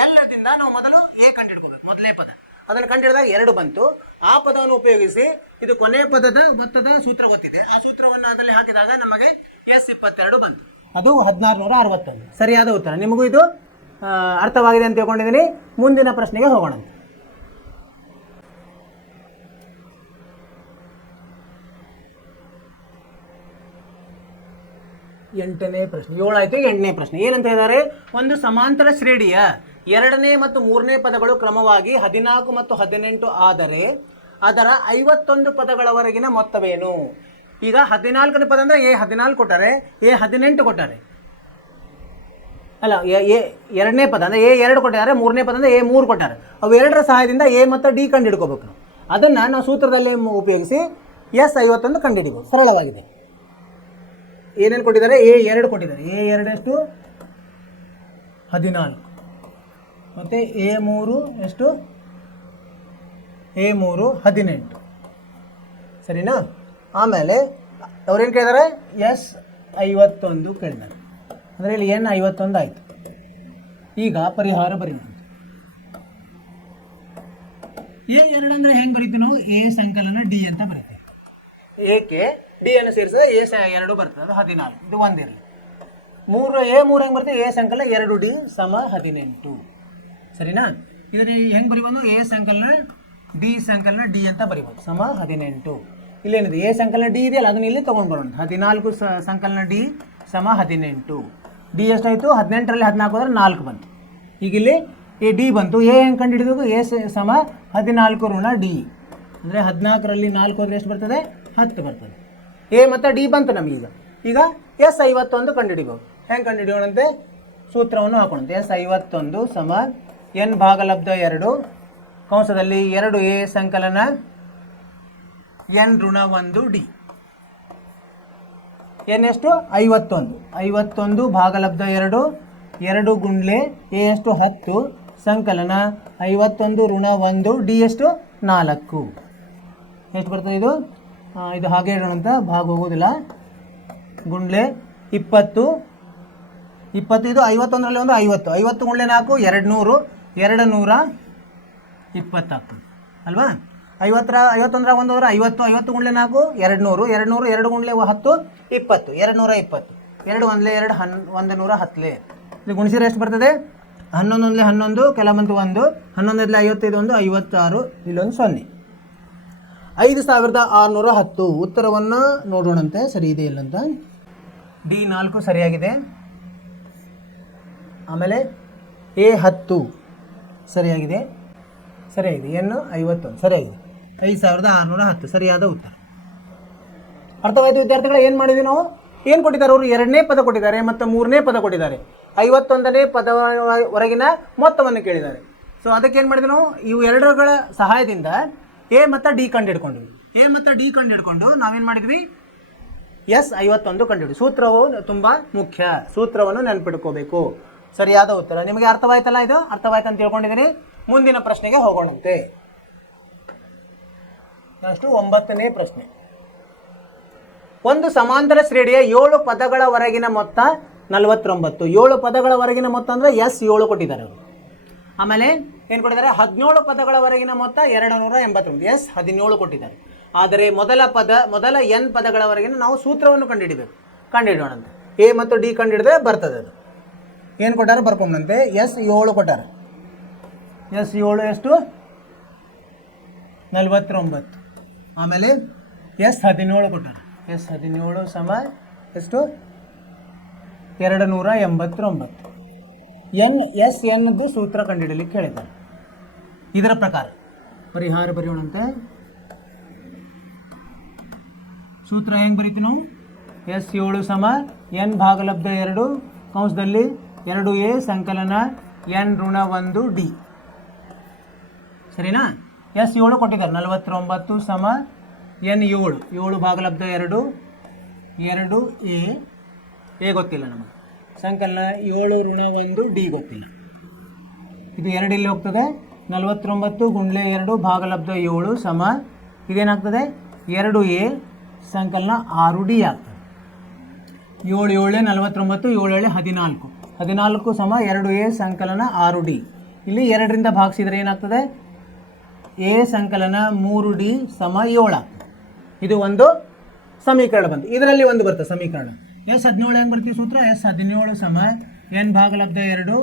ಎಲ್ಲದಿಂದ ನಾವು ಮೊದಲು ಎ ಕಂಡುಹಿಡ್ಕೋಬೇಕು. ಮೊದಲನೇ ಪದ ಅದನ್ನು ಕಂಡುಹಿಡಿದಾಗ 2 ಬಂತು. ಆ ಪದವನ್ನು ಉಪಯೋಗಿಸಿ ಇದು ಕೊನೆಯ ಪದದ ಮೊತ್ತದ ಸೂತ್ರ ಗೊತ್ತಿದೆ. ಆ ಸೂತ್ರವನ್ನು ಅದರಲ್ಲಿ ಹಾಕಿದಾಗ ನಮಗೆ S22 ಬಂತು. ಅದು 1661 ಸರಿಯಾದ ಉತ್ತರ. ನಿಮಗೂ ಇದು ಅರ್ಥವಾಗಿದೆ ಅಂತ ತಿಳ್ಕೊಂಡಿದ್ದೀನಿ. ಮುಂದಿನ ಪ್ರಶ್ನೆಗೆ ಹೋಗೋಣ. 8ನೇ ಪ್ರಶ್ನೆ. 7 ಆಯಿತು. 8ನೇ ಪ್ರಶ್ನೆ ಏನಂತ ಹೇಳಿದ್ದಾರೆ? ಒಂದು ಸಮಾಂತರ ಶ್ರೇಣಿಯ 2ನೇ ಮತ್ತು 3ನೇ ಪದಗಳು ಕ್ರಮವಾಗಿ 14 ಮತ್ತು 18 ಆದರೆ ಅದರ 51 ಪದಗಳವರೆಗಿನ ಮೊತ್ತವೇನು? ಈಗ 14ನೇ ಪದ ಅಂದರೆ A14 ಕೊಟ್ಟಾರೆ, A18 ಕೊಟ್ಟಾರೆ. ಅಲ್ಲ, ಎರಡನೇ ಪದ ಅಂದರೆ A2 ಕೊಟ್ಟಿದ್ದಾರೆ, 3ನೇ ಪದ ಅಂದರೆ A3 ಕೊಟ್ಟಾರೆ. ಅವು ಎರಡರ ಸಹಾಯದಿಂದ ಎ ಮತ್ತು ಡಿ ಕಂಡು ಹಿಡ್ಕೋಬೇಕು. ಅದನ್ನು ನಾವು ಸೂತ್ರದಲ್ಲಿ ಉಪಯೋಗಿಸಿ S51 ಕಂಡುಹಿಡಿಬೋದು. ಸರಳವಾಗಿದೆ. ಏನೇನು ಕೊಟ್ಟಿದ್ದಾರೆ? A2 ಕೊಟ್ಟಿದ್ದಾರೆ. A2 ಎಷ್ಟು? 14 ಮತ್ತು A3 ಎಷ್ಟು? A3 18 ಸರಿನಾ? ಆಮೇಲೆ ಅವ್ರೇನು ಕೇಳಿದ್ದಾರೆ? S51 ಕೇಳಿದ್ದಾರೆ. ಅಂದರೆ ಇಲ್ಲಿ ಏನು 51 ಆಯಿತು. ಈಗ ಪರಿಹಾರ ಬರೀ. A2 ಅಂದರೆ ಹೆಂಗೆ ಬರೀತೀವಿ ನಾವು? ಎ ಸಂಕಲನ ಡಿ ಅಂತ ಬರೀತೀವಿ. ಎಕೆ ಡಿ ಅನ್ನು ಸೇರಿಸಿದ್ರೆ A2 ಬರ್ತದೆ, ಅದು 14. ಇದು ಒಂದಿರಲಿ. A3 ಹೆಂಗೆ ಬರ್ತದೆ? ಎ ಸಂಕಲನ 2D ಸಮ 18 ಸರಿನಾ? ಇದನ್ನ ಹೆಂಗೆ ಬರಿಬೋದು? ಎ ಸಂಕಲನ ಡಿ ಸಂಕಲನ ಡಿ ಅಂತ ಬರಿಬೋದು ಸಮ 18. ಇಲ್ಲೇನಿದೆ? ಎ ಸಂಕಲನ ಡಿ ಇದೆಯಲ್ಲ, ಅದನ್ನ ಇಲ್ಲಿ ತೊಗೊಂಡು ಬರೋಣ. 14 ಸಂಕಲನ ಡಿ ಸಮ 18. ಡಿ ಎಷ್ಟಾಯಿತು? 18ರಲ್ಲಿ 14 ಹೋದ್ರೆ 4 ಬಂತು. ಈಗ ಇಲ್ಲಿ ಎ ಡಿ ಬಂತು. ಎ ಹೆಂಗೆ ಕಂಡು ಹಿಡಿದು? ಎ ಸಮ 14 ಋಣ ಡಿ ಅಂದರೆ 14ರಲ್ಲಿ 4 ಹೋದ್ರೆ ಎಷ್ಟು ಬರ್ತದೆ? 10 ಬರ್ತದೆ. ಎ ಮತ್ತು ಡಿ ಬಂತು ನಮಗೀಗ. ಈಗ S51 ಕಂಡುಹಿಡಿಬೋದು. ಹೆಂಗೆ ಕಂಡುಹಿಡಿಯೋಣಂತೆ? ಸೂತ್ರವನ್ನು ಹಾಕೋಣಂತೆ. S51 ಸಮ ಎನ್ ಭಾಗಲಬ್ಧ 2 ಕಂಸದಲ್ಲಿ 2A ಸಂಕಲನ ಎನ್ ಋಣ 1 ಡಿ. ಎನ್ ಎಷ್ಟು? 51 ಭಾಗಲಬ್ಧ 2 ಗುಂಡ್ಲೆ ಎ ಎಷ್ಟು? 10 ಸಂಕಲನ 51 ಋಣ 1 ಡಿ ಎಷ್ಟು? 4. ಎಷ್ಟು ಬರ್ತದೆ ಇದು? ಇದು ಹಾಗೆ ಇಡೋಣಂತ, ಭಾಗ ಹೋಗೋದಿಲ್ಲ. ಗುಂಡ್ಲೆ 20 ಇದು 51ರಲ್ಲಿ ಒಂದು 50 ಗುಂಡ್ಲೆ 4 200 220 ಆಗ್ತದೆ ಅಲ್ವಾ? 51 ಒಂದು ಹೋದ್ರೆ 50 ಗುಂಡ್ಲೆ 4 200 200 2 ಗುಂಡ್ಲೆ 10 20 220 2 ಒಂದ್ಲೆ 2 110. ಇದು ಗುಣಿಸಿದ್ರೆ ಎಷ್ಟು ಬರ್ತದೆ? 11 11 ಕೆಲ ಬಂತು 1 11 55 1 56 ಇಲ್ಲೊಂದು 0 5610. ಉತ್ತರವನ್ನು ನೋಡೋಣಂತೆ ಸರಿ ಇದೆ ಇಲ್ಲಂತ. D4 ಸರಿಯಾಗಿದೆ. ಆಮೇಲೆ A10 ಸರಿಯಾಗಿದೆ. ಎನ್ನು 51 ಸರಿಯಾಗಿದೆ. 5610 ಸರಿಯಾದ ಉತ್ತರ. ಅರ್ಥವಾಯಿತು ವಿದ್ಯಾರ್ಥಿಗಳು? ಏನು ಮಾಡಿದ್ವಿ ನಾವು? ಏನು ಕೊಟ್ಟಿದ್ದಾರೆ ಅವರು? 2ನೇ ಪದ ಕೊಟ್ಟಿದ್ದಾರೆ ಮತ್ತು 3ನೇ ಪದ ಕೊಟ್ಟಿದ್ದಾರೆ. 51ನೇ ಪದವರೆಗಿನ ಮೊತ್ತವನ್ನು ಕೇಳಿದ್ದಾರೆ. ಸೊ ಅದಕ್ಕೆ ಏನು ಮಾಡಿದ್ವಿ ನಾವು? ಇವು ಎರಡರ ಸಹಾಯದಿಂದ ಎ ಮತ್ತು ಡಿ ಕಂಡು ಹಿಡ್ಕೊಂಡ್ವಿ. ನಾವೇನು ಮಾಡಿದ್ವಿ? S51 ಕಂಡುಹಿಡಿದು. ಸೂತ್ರವು ತುಂಬ ಮುಖ್ಯ. ಸೂತ್ರವನ್ನು ನೆನಪಿಟ್ಕೋಬೇಕು. ಸರಿಯಾದ ಉತ್ತರ. ನಿಮಗೆ ಅರ್ಥವಾಯ್ತಲ್ಲ? ಇದು ಅರ್ಥವಾಯ್ತು ಅಂತ ತಿಳ್ಕೊಂಡಿದ್ದೀನಿ. ಮುಂದಿನ ಪ್ರಶ್ನೆಗೆ ಹೋಗೋಣಂತೆ. ಅಷ್ಟು 9ನೇ ಪ್ರಶ್ನೆ. ಒಂದು ಸಮಾಂತರ ಶ್ರೇಣಿಯ 7 ಪದಗಳವರೆಗಿನ ಮೊತ್ತ 49. 7 ಪದಗಳವರೆಗಿನ ಮೊತ್ತ ಅಂದರೆ S7 ಕೊಟ್ಟಿದ್ದಾರೆ ಅವರು. ಆಮೇಲೆ ಏನು ಕೊಟ್ಟಿದ್ದಾರೆ? 17 ಪದಗಳವರೆಗಿನ ಮೊತ್ತ 289. S17 ಕೊಟ್ಟಿದ್ದಾರೆ. ಆದರೆ ಮೊದಲ N ಪದಗಳವರೆಗಿನ ನಾವು ಸೂತ್ರವನ್ನು ಕಂಡುಹಿಡೋಣಂತೆ. ಎ ಮತ್ತು ಡಿ ಕಂಡು ಹಿಡಿದ್ರೆ ಬರ್ತದೆ. ಅದು ಏನು ಕೊಟ್ಟಾರೆ ಬರ್ಕೊಂಬಂತೆ, ಎಸ್ 7 ಕೊಟ್ಟಾರೆ. ಎಸ್ 7 ಎಷ್ಟು 49. ಆಮೇಲೆ ಎಸ್ 17 ಕೊಟ್ಟಾರೆ. ಎಸ್ 17 ಸಮ ಎಷ್ಟು 289. ಎಸ್ ಎನ್ದು ಸೂತ್ರ ಕಂಡುಹಿಡಲಿಕ್ಕೆ ಹೇಳಿದ್ದಾರೆ. ಇದರ ಪ್ರಕಾರ ಪರಿಹಾರ ಬರೆಯೋಣಂತೆ. ಸೂತ್ರ ಹೆಂಗೆ ಬರೀತೀವಿ ನಾವು, ಎಸ್ 7 ಸಮ ಎನ್ ಭಾಗಲಬ್ಧ 2 ಕಂಸದಲ್ಲಿ 2a ಸಂಕಲನ ಎನ್ ಋಣ 1 ಡಿ. ಸರಿನಾ? ಎಸ್ 7 ಕೊಟ್ಟಿದ್ದಾರೆ. 49 ಸಮ ಎನ್ 7 ಭಾಗಲಬ್ಧ 2 2a ಗೊತ್ತಿಲ್ಲ ನಮಗೆ, ಸಂಕಲನ 7 ಋಣ 1 ಡಿ ಗೊತ್ತಿಲ್ಲ. ಇದು 2 ಇಲ್ಲಿ ಹೋಗ್ತದೆ. 49 ಗುಂಡ್ಲೆ 2 ಭಾಗಲಬ್ಧ 7 ಸಮ ಇದೇನಾಗ್ತದೆ 2a ಸಂಕಲನ 6d ಆಗ್ತದೆ. 7 7 49, 7 7 14 ಸಮ 2a ಸಂಕಲನ 6d. ಇಲ್ಲಿ 2ರಿಂದ ಭಾಗಿಸಿದರೆ ಏನಾಗ್ತದೆ, a ಸಂಕಲನ 3d ಸಮ 7 ಆಗ್ತದೆ. ಇದು ಒಂದು ಸಮೀಕರಣ ಬಂತು. ಇದರಲ್ಲಿ ಒಂದು ಬರ್ತದೆ ಸಮೀಕರಣ. ಎಸ್ 17 ಹೆಂಗೆ ಬರ್ತೀವಿ ಸೂತ್ರ, ಎಸ್ 17 ಸಮ ಎನ್ ಭಾಗಲಬ್ಧ 2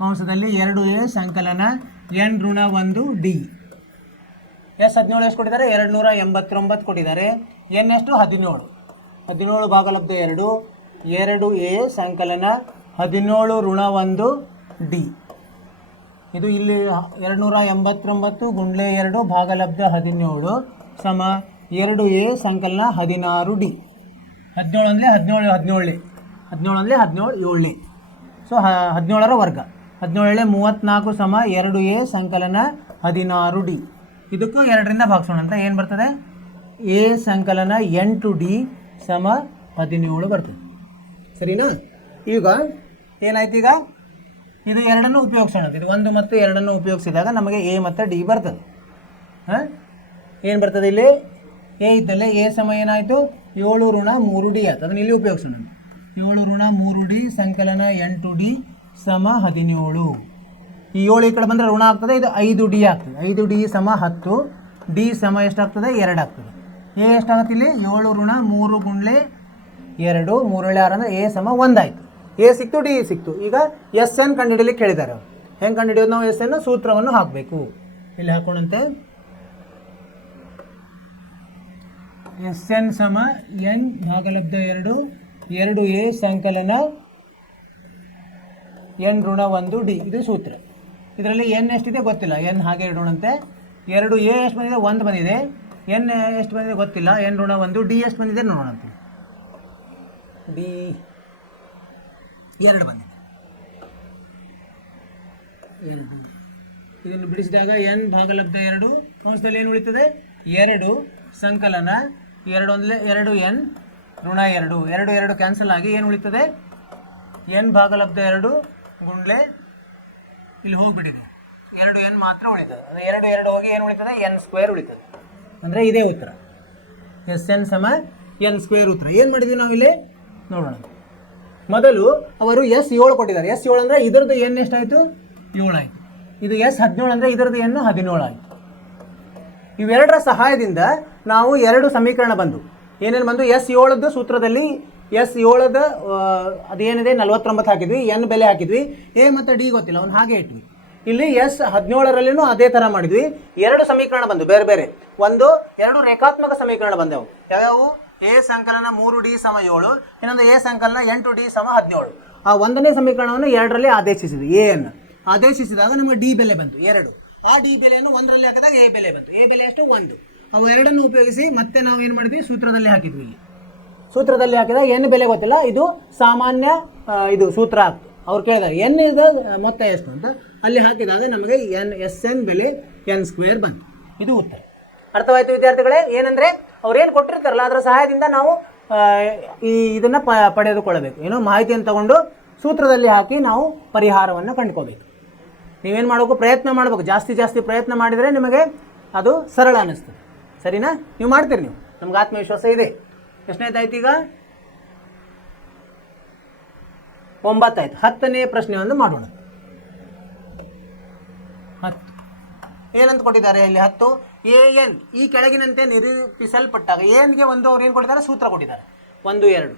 ಕಂಸದಲ್ಲಿ 2a ಸಂಕಲನ ಎನ್ ಋಣ 1 ಡಿ. ಎಸ್ 17 ಎಷ್ಟು ಕೊಟ್ಟಿದ್ದಾರೆ, 289 ಕೊಟ್ಟಿದ್ದಾರೆ. ಎನ್ ಎಷ್ಟು 17 ಭಾಗಲಬ್ಧ 2 2a ಸಂಕಲನ 17 ಋಣ 1 ಡಿ. ಇದು ಇಲ್ಲಿ 289 ಗುಂಡ್ಲೆ 2 ಭಾಗಲಬ್ಧ 17 ಸಮ 2a ಸಂಕಲನ 16 ಡಿ. 17 ಅಂದರೆ 17 17 ಸೊ 17ರ ವರ್ಗ. 17 34 ಸಮ 2a ಸಂಕಲನ 16 ಡಿ. ಇದಕ್ಕೂ 2ರಿಂದ ಭಾಗಿಸೋಣ ಅಂತ ಏನು ಬರ್ತದೆ, a ಸಂಕಲನ 8d ಸಮ 17 ಬರ್ತದೆ. ಸರಿನಾ? ಈಗ ಏನಾಯ್ತು, ಈಗ ಇದು 2 ಉಪಯೋಗಿಸೋಣ. ಇದು 1 ಮತ್ತು 2 ಉಪಯೋಗಿಸಿದಾಗ ನಮಗೆ a ಮತ್ತು d ಬರ್ತದೆ. ಏನು ಬರ್ತದೆ ಇಲ್ಲಿ, a ಇದ್ದಲ್ಲೇ a ಸಮ ಏನಾಯಿತು 7 ಋಣ 3d ಆಯ್ತು. ಅದನ್ನು ಇಲ್ಲಿ ಉಪಯೋಗಿಸೋಣ. 7 ಋಣ 3d ಸಂಕಲನ 8d ಸಮ 17. ಈ 7 ಈ ಕಡೆ ಬಂದರೆ ಋಣ ಆಗ್ತದೆ, ಇದು 5d ಆಗ್ತದೆ. 5d ಸಮ 10, d ಸಮ ಎಷ್ಟಾಗ್ತದೆ 2 ಆಗ್ತದೆ. a ಎಷ್ಟಾಗುತ್ತೆ ಇಲ್ಲಿ 7 ಋಣ 3 ಗುಂಡ್ಲೆ 2 3 6 ಅಂದರೆ a ಸಮ 1 ಆಯಿತು. a ಸಿಕ್ತು, d ಸಿಕ್ತು. ಈಗ ಎಸ್ ಎನ್ ಕಂಡುಹಿಡಲಿಕ್ಕೆ ಹೇಳಿದ್ದಾರೆ. ಹೆಂಗೆ ಕಂಡುಹಿಡಿಯೋದು ನಾವು, ಎಸ್ ಎನ್ ಸೂತ್ರವನ್ನು ಹಾಕಬೇಕು. ಇಲ್ಲಿ ಹಾಕೋಣಂತೆ. ಎಸ್ ಎನ್ ಸಮ ಎನ್ ಭಾಗಲಬ್ಧ 2 2a ಸಂಕಲನ ಎನ್ ಋಣ 1 ಡಿ. ಇದು ಸೂತ್ರ. ಇದರಲ್ಲಿ ಎನ್ ಎಷ್ಟಿದೆ ಗೊತ್ತಿಲ್ಲ, ಎನ್ ಹಾಗೆ ಇಡೋಣಂತೆ. 2a ಎಷ್ಟು ಬಂದಿದೆ, 1 ಬಂದಿದೆ. ಎನ್ ಎಷ್ಟು ಬಂದಿದೆ ಗೊತ್ತಿಲ್ಲ, ಎನ್ ಋಣ 1. ಡಿ ಎಷ್ಟು ಬಂದಿದೆ ನೋಡೋಣಂತೆ. ಡಿ 2 ಬಂದಿದೆ. 2 ಇದನ್ನು ಬಿಡಿಸಿದಾಗ ಎನ್ ಭಾಗಲಬ್ಧ 2 ಕಂಸದಲ್ಲಿ ಏನು ಉಳಿತದೆ 2 ಸಂಕಲನ 2 ಅಂದರೆ 2 ಎನ್ ಋಣ 2 2 2 ಕ್ಯಾನ್ಸಲ್ ಆಗಿ ಏನು ಉಳಿತದೆ, ಎನ್ ಭಾಗಲಬ್ಧ 2 ಗುಂಡ್ಲೆ ಇಲ್ಲಿ ಹೋಗಿಬಿಟ್ಟಿದೆ 2 ಎನ್ ಮಾತ್ರ ಉಳಿತದೆ. ಅದು 2 2 ಹೋಗಿ ಏನು ಉಳಿತದೆ, ಎನ್ ಸ್ಕ್ವೇರ್ ಉಳಿತದೆ. ಅಂದರೆ ಇದೇ ಉತ್ತರ, ಎಸ್ ಎನ್ ಸಮ ಎನ್ ಸ್ಕ್ವೇರ್ ಉತ್ತರ. ಏನು ಮಾಡಿದ್ವಿ ನಾವು ಇಲ್ಲಿ ನೋಡೋಣ. ಮೊದಲು ಅವರು ಎಸ್ 7 ಕೊಟ್ಟಿದ್ದಾರೆ. ಎಸ್ 7 ಅಂದರೆ ಇದರದ್ದು ಎನ್ ಎಷ್ಟಾಯಿತು 7 ಆಯಿತು. ಇದು ಎಸ್ 17 ಅಂದರೆ ಇದರದ್ದು ಎನ್ 17 ಆಯಿತು. ಇವೆರಡರ ಸಹಾಯದಿಂದ ನಾವು 2 ಸಮೀಕರಣ ಬಂದು ಏನೇನು ಬಂದು, ಎಸ್ 7ದ್ದು ಸೂತ್ರದಲ್ಲಿ ಎಸ್ 7ದ ಅದೇನಿದೆ 49 ಹಾಕಿದ್ವಿ, ಎನ್ ಬೆಲೆ ಹಾಕಿದ್ವಿ, ಎ ಮತ್ತು ಡಿ ಗೊತ್ತಿಲ್ಲ ಅವ್ನು ಹಾಗೆ ಇಟ್ವಿ. ಇಲ್ಲಿ ಎಸ್ 17ರಲ್ಲಿನೂ ಅದೇ ಥರ ಮಾಡಿದ್ವಿ. 2 ಸಮೀಕರಣ ಬಂದು ಬೇರೆ ಬೇರೆ, 2 ರೇಖಾತ್ಮಕ ಸಮೀಕರಣ ಬಂದವು. ಯಾವ್ಯಾವು, ಎ ಸಂಕಲನ 3d ಸಮ 7, ಇನ್ನೊಂದು ಎ ಸಂಕಲನ 8d ಸಮ 17. ಆ 1ನೇ ಸಮೀಕರಣವನ್ನು 2ರಲ್ಲಿ ಆದೇಶಿಸಿದ್ವಿ. ಎ ಅನ್ನು ಆದೇಶಿಸಿದಾಗ ನಮಗೆ ಡಿ ಬೆಲೆ ಬಂತು 2. ಆ ಡಿ ಬೆಲೆಯನ್ನು 1ರಲ್ಲಿ ಹಾಕಿದಾಗ ಎ ಬೆಲೆ ಬಂತು. ಎ ಬೆಲೆ ಎಷ್ಟು 1. ಅವು 2ನ್ನು ಉಪಯೋಗಿಸಿ ಮತ್ತೆ ನಾವು ಏನು ಮಾಡಿದ್ವಿ, ಸೂತ್ರದಲ್ಲಿ ಹಾಕಿದ್ವಿ. ಇಲ್ಲಿ ಸೂತ್ರದಲ್ಲಿ ಹಾಕಿದಾಗ ಎನ್ ಬೆಲೆ ಗೊತ್ತಿಲ್ಲ, ಇದು ಸಾಮಾನ್ಯ ಇದು ಸೂತ್ರ ಆಗ್ತು. ಅವ್ರು ಕೇಳಿದಾಗ ಎನ್ ಇದು ಮೊತ್ತ ಎಷ್ಟು ಅಂತ ಅಲ್ಲಿ ಹಾಕಿದಾಗ ನಮಗೆ ಎಸ್ ಎನ್ ಬೆಲೆ ಎನ್ ಸ್ಕ್ವೇರ್ ಬಂತು. ಇದು ಉತ್ತರ. ಅರ್ಥವಾಯಿತು ವಿದ್ಯಾರ್ಥಿಗಳೇ? ಏನಂದರೆ ಅವ್ರು ಏನು ಕೊಟ್ಟಿರ್ತಾರಲ್ಲ ಅದರ ಸಹಾಯದಿಂದ ನಾವು ಇದನ್ನು ಪಡೆದುಕೊಳ್ಳಬೇಕು. ಏನೋ ಮಾಹಿತಿಯನ್ನು ತಗೊಂಡು ಸೂತ್ರದಲ್ಲಿ ಹಾಕಿ ನಾವು ಪರಿಹಾರವನ್ನು ಕಂಡುಕೋಬೇಕು. ನೀವೇನು ಮಾಡಬೇಕು, ಪ್ರಯತ್ನ ಮಾಡಬೇಕು. ಜಾಸ್ತಿ ಪ್ರಯತ್ನ ಮಾಡಿದರೆ ನಿಮಗೆ ಅದು ಸರಳ ಅನ್ನಿಸ್ತದೆ. ಸರಿನಾ? ನೀವು ಮಾಡ್ತೀರಿ, ನೀವು ನಮ್ಗೆ ಆತ್ಮವಿಶ್ವಾಸ ಇದೆ. ಎಷ್ಟನೇದಾಯ್ತು ಈಗ? 9 ಆಯ್ತು. 10ನೇ ಪ್ರಶ್ನೆಯನ್ನು ಮಾಡೋಣ. 10 ಏನಂತ ಕೊಟ್ಟಿದ್ದಾರೆ ಇಲ್ಲಿ? 10 ಎ ಎನ್ ಈ ಕೆಳಗಿನಂತೆ ನಿರೂಪಿಸಲ್ಪಟ್ಟಾಗ ಎನ್ಗೆ ಒಂದು ಅವ್ರು ಏನು ಕೊಟ್ಟಿದ್ದಾರೆ, ಸೂತ್ರ ಕೊಟ್ಟಿದ್ದಾರೆ. 1 2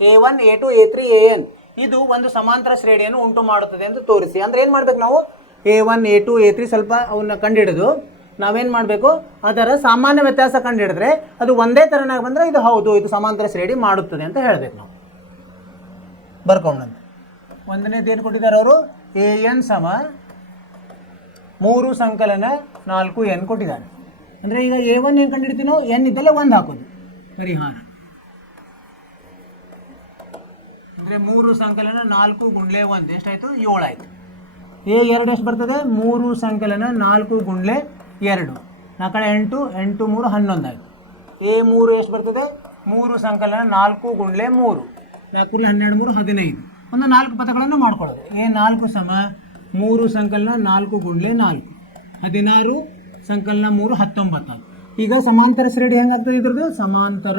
A1 A2 A3 AN ಇದು ಒಂದು ಸಮಾಂತರ ಶ್ರೇಣಿಯನ್ನು ಉಂಟು ಮಾಡುತ್ತದೆ ಎಂದು ತೋರಿಸಿ. ಅಂದ್ರೆ ಏನು ಮಾಡ್ಬೇಕು ನಾವು, A1 A2 A3 ಸ್ವಲ್ಪ ಅವನ್ನ ಕಂಡುಹಿಡಿದು ನಾವೇನು ಮಾಡಬೇಕು, ಅದರ ಸಾಮಾನ್ಯ ವ್ಯತ್ಯಾಸ ಕಂಡುಹಿಡಿದ್ರೆ ಅದು ಒಂದೇ ಥರನಾಗಿ ಬಂದರೆ ಇದು ಹೌದು ಇದು ಸಮಾಂತರ ಶ್ರೇಣಿ ಮಾಡುತ್ತದೆ ಅಂತ ಹೇಳಬೇಕು ನಾವು. ಬರ್ಕೊಂಡಂತೆ ಒಂದನೇದು ಏನು ಕೊಟ್ಟಿದ್ದಾರೆ ಅವರು, AN ಸಮ 3 ಸಂಕಲನ 4N ಕೊಟ್ಟಿದ್ದಾರೆ. ಅಂದರೆ ಈಗ A1 ಏನು ಕಂಡುಹಿಡ್ತೀವಿ ನಾವು, N ಇದ್ದಲ್ಲೇ 1 ಹಾಕೋದು ಪರಿಹಾರ. ಅಂದರೆ 3 ಸಂಕಲನ 4 ಗುಂಡ್ಲೆ 1 ಎಷ್ಟಾಯಿತು, 7 ಆಯಿತು. A2 ಎಷ್ಟು ಬರ್ತದೆ, 3 ಸಂಕಲನ 4 ಗುಂಡ್ಲೆ 2 4 ಕಡೆ 8 8 3 11 ಆಯಿತು. A3 ಎಷ್ಟು ಬರ್ತದೆ, 3 ಸಂಕಲನ 4 ಗುಂಡ್ಲೆ 3 4 12 3 15. ಒಂದು 4 ಪದಗಳನ್ನು ಮಾಡ್ಕೊಳ್ಳೋದು. A4 ಸಮ 3 ಸಂಕಲನ 4 ಗುಂಡ್ಲೆ 4 16 ಸಂಕಲನ 3 19. ಈಗ ಸಮಾಂತರ ಶ್ರೇಣಿ ಹೆಂಗಾಗ್ತದೆ ಇದ್ರದ್ದು, ಸಮಾಂತರ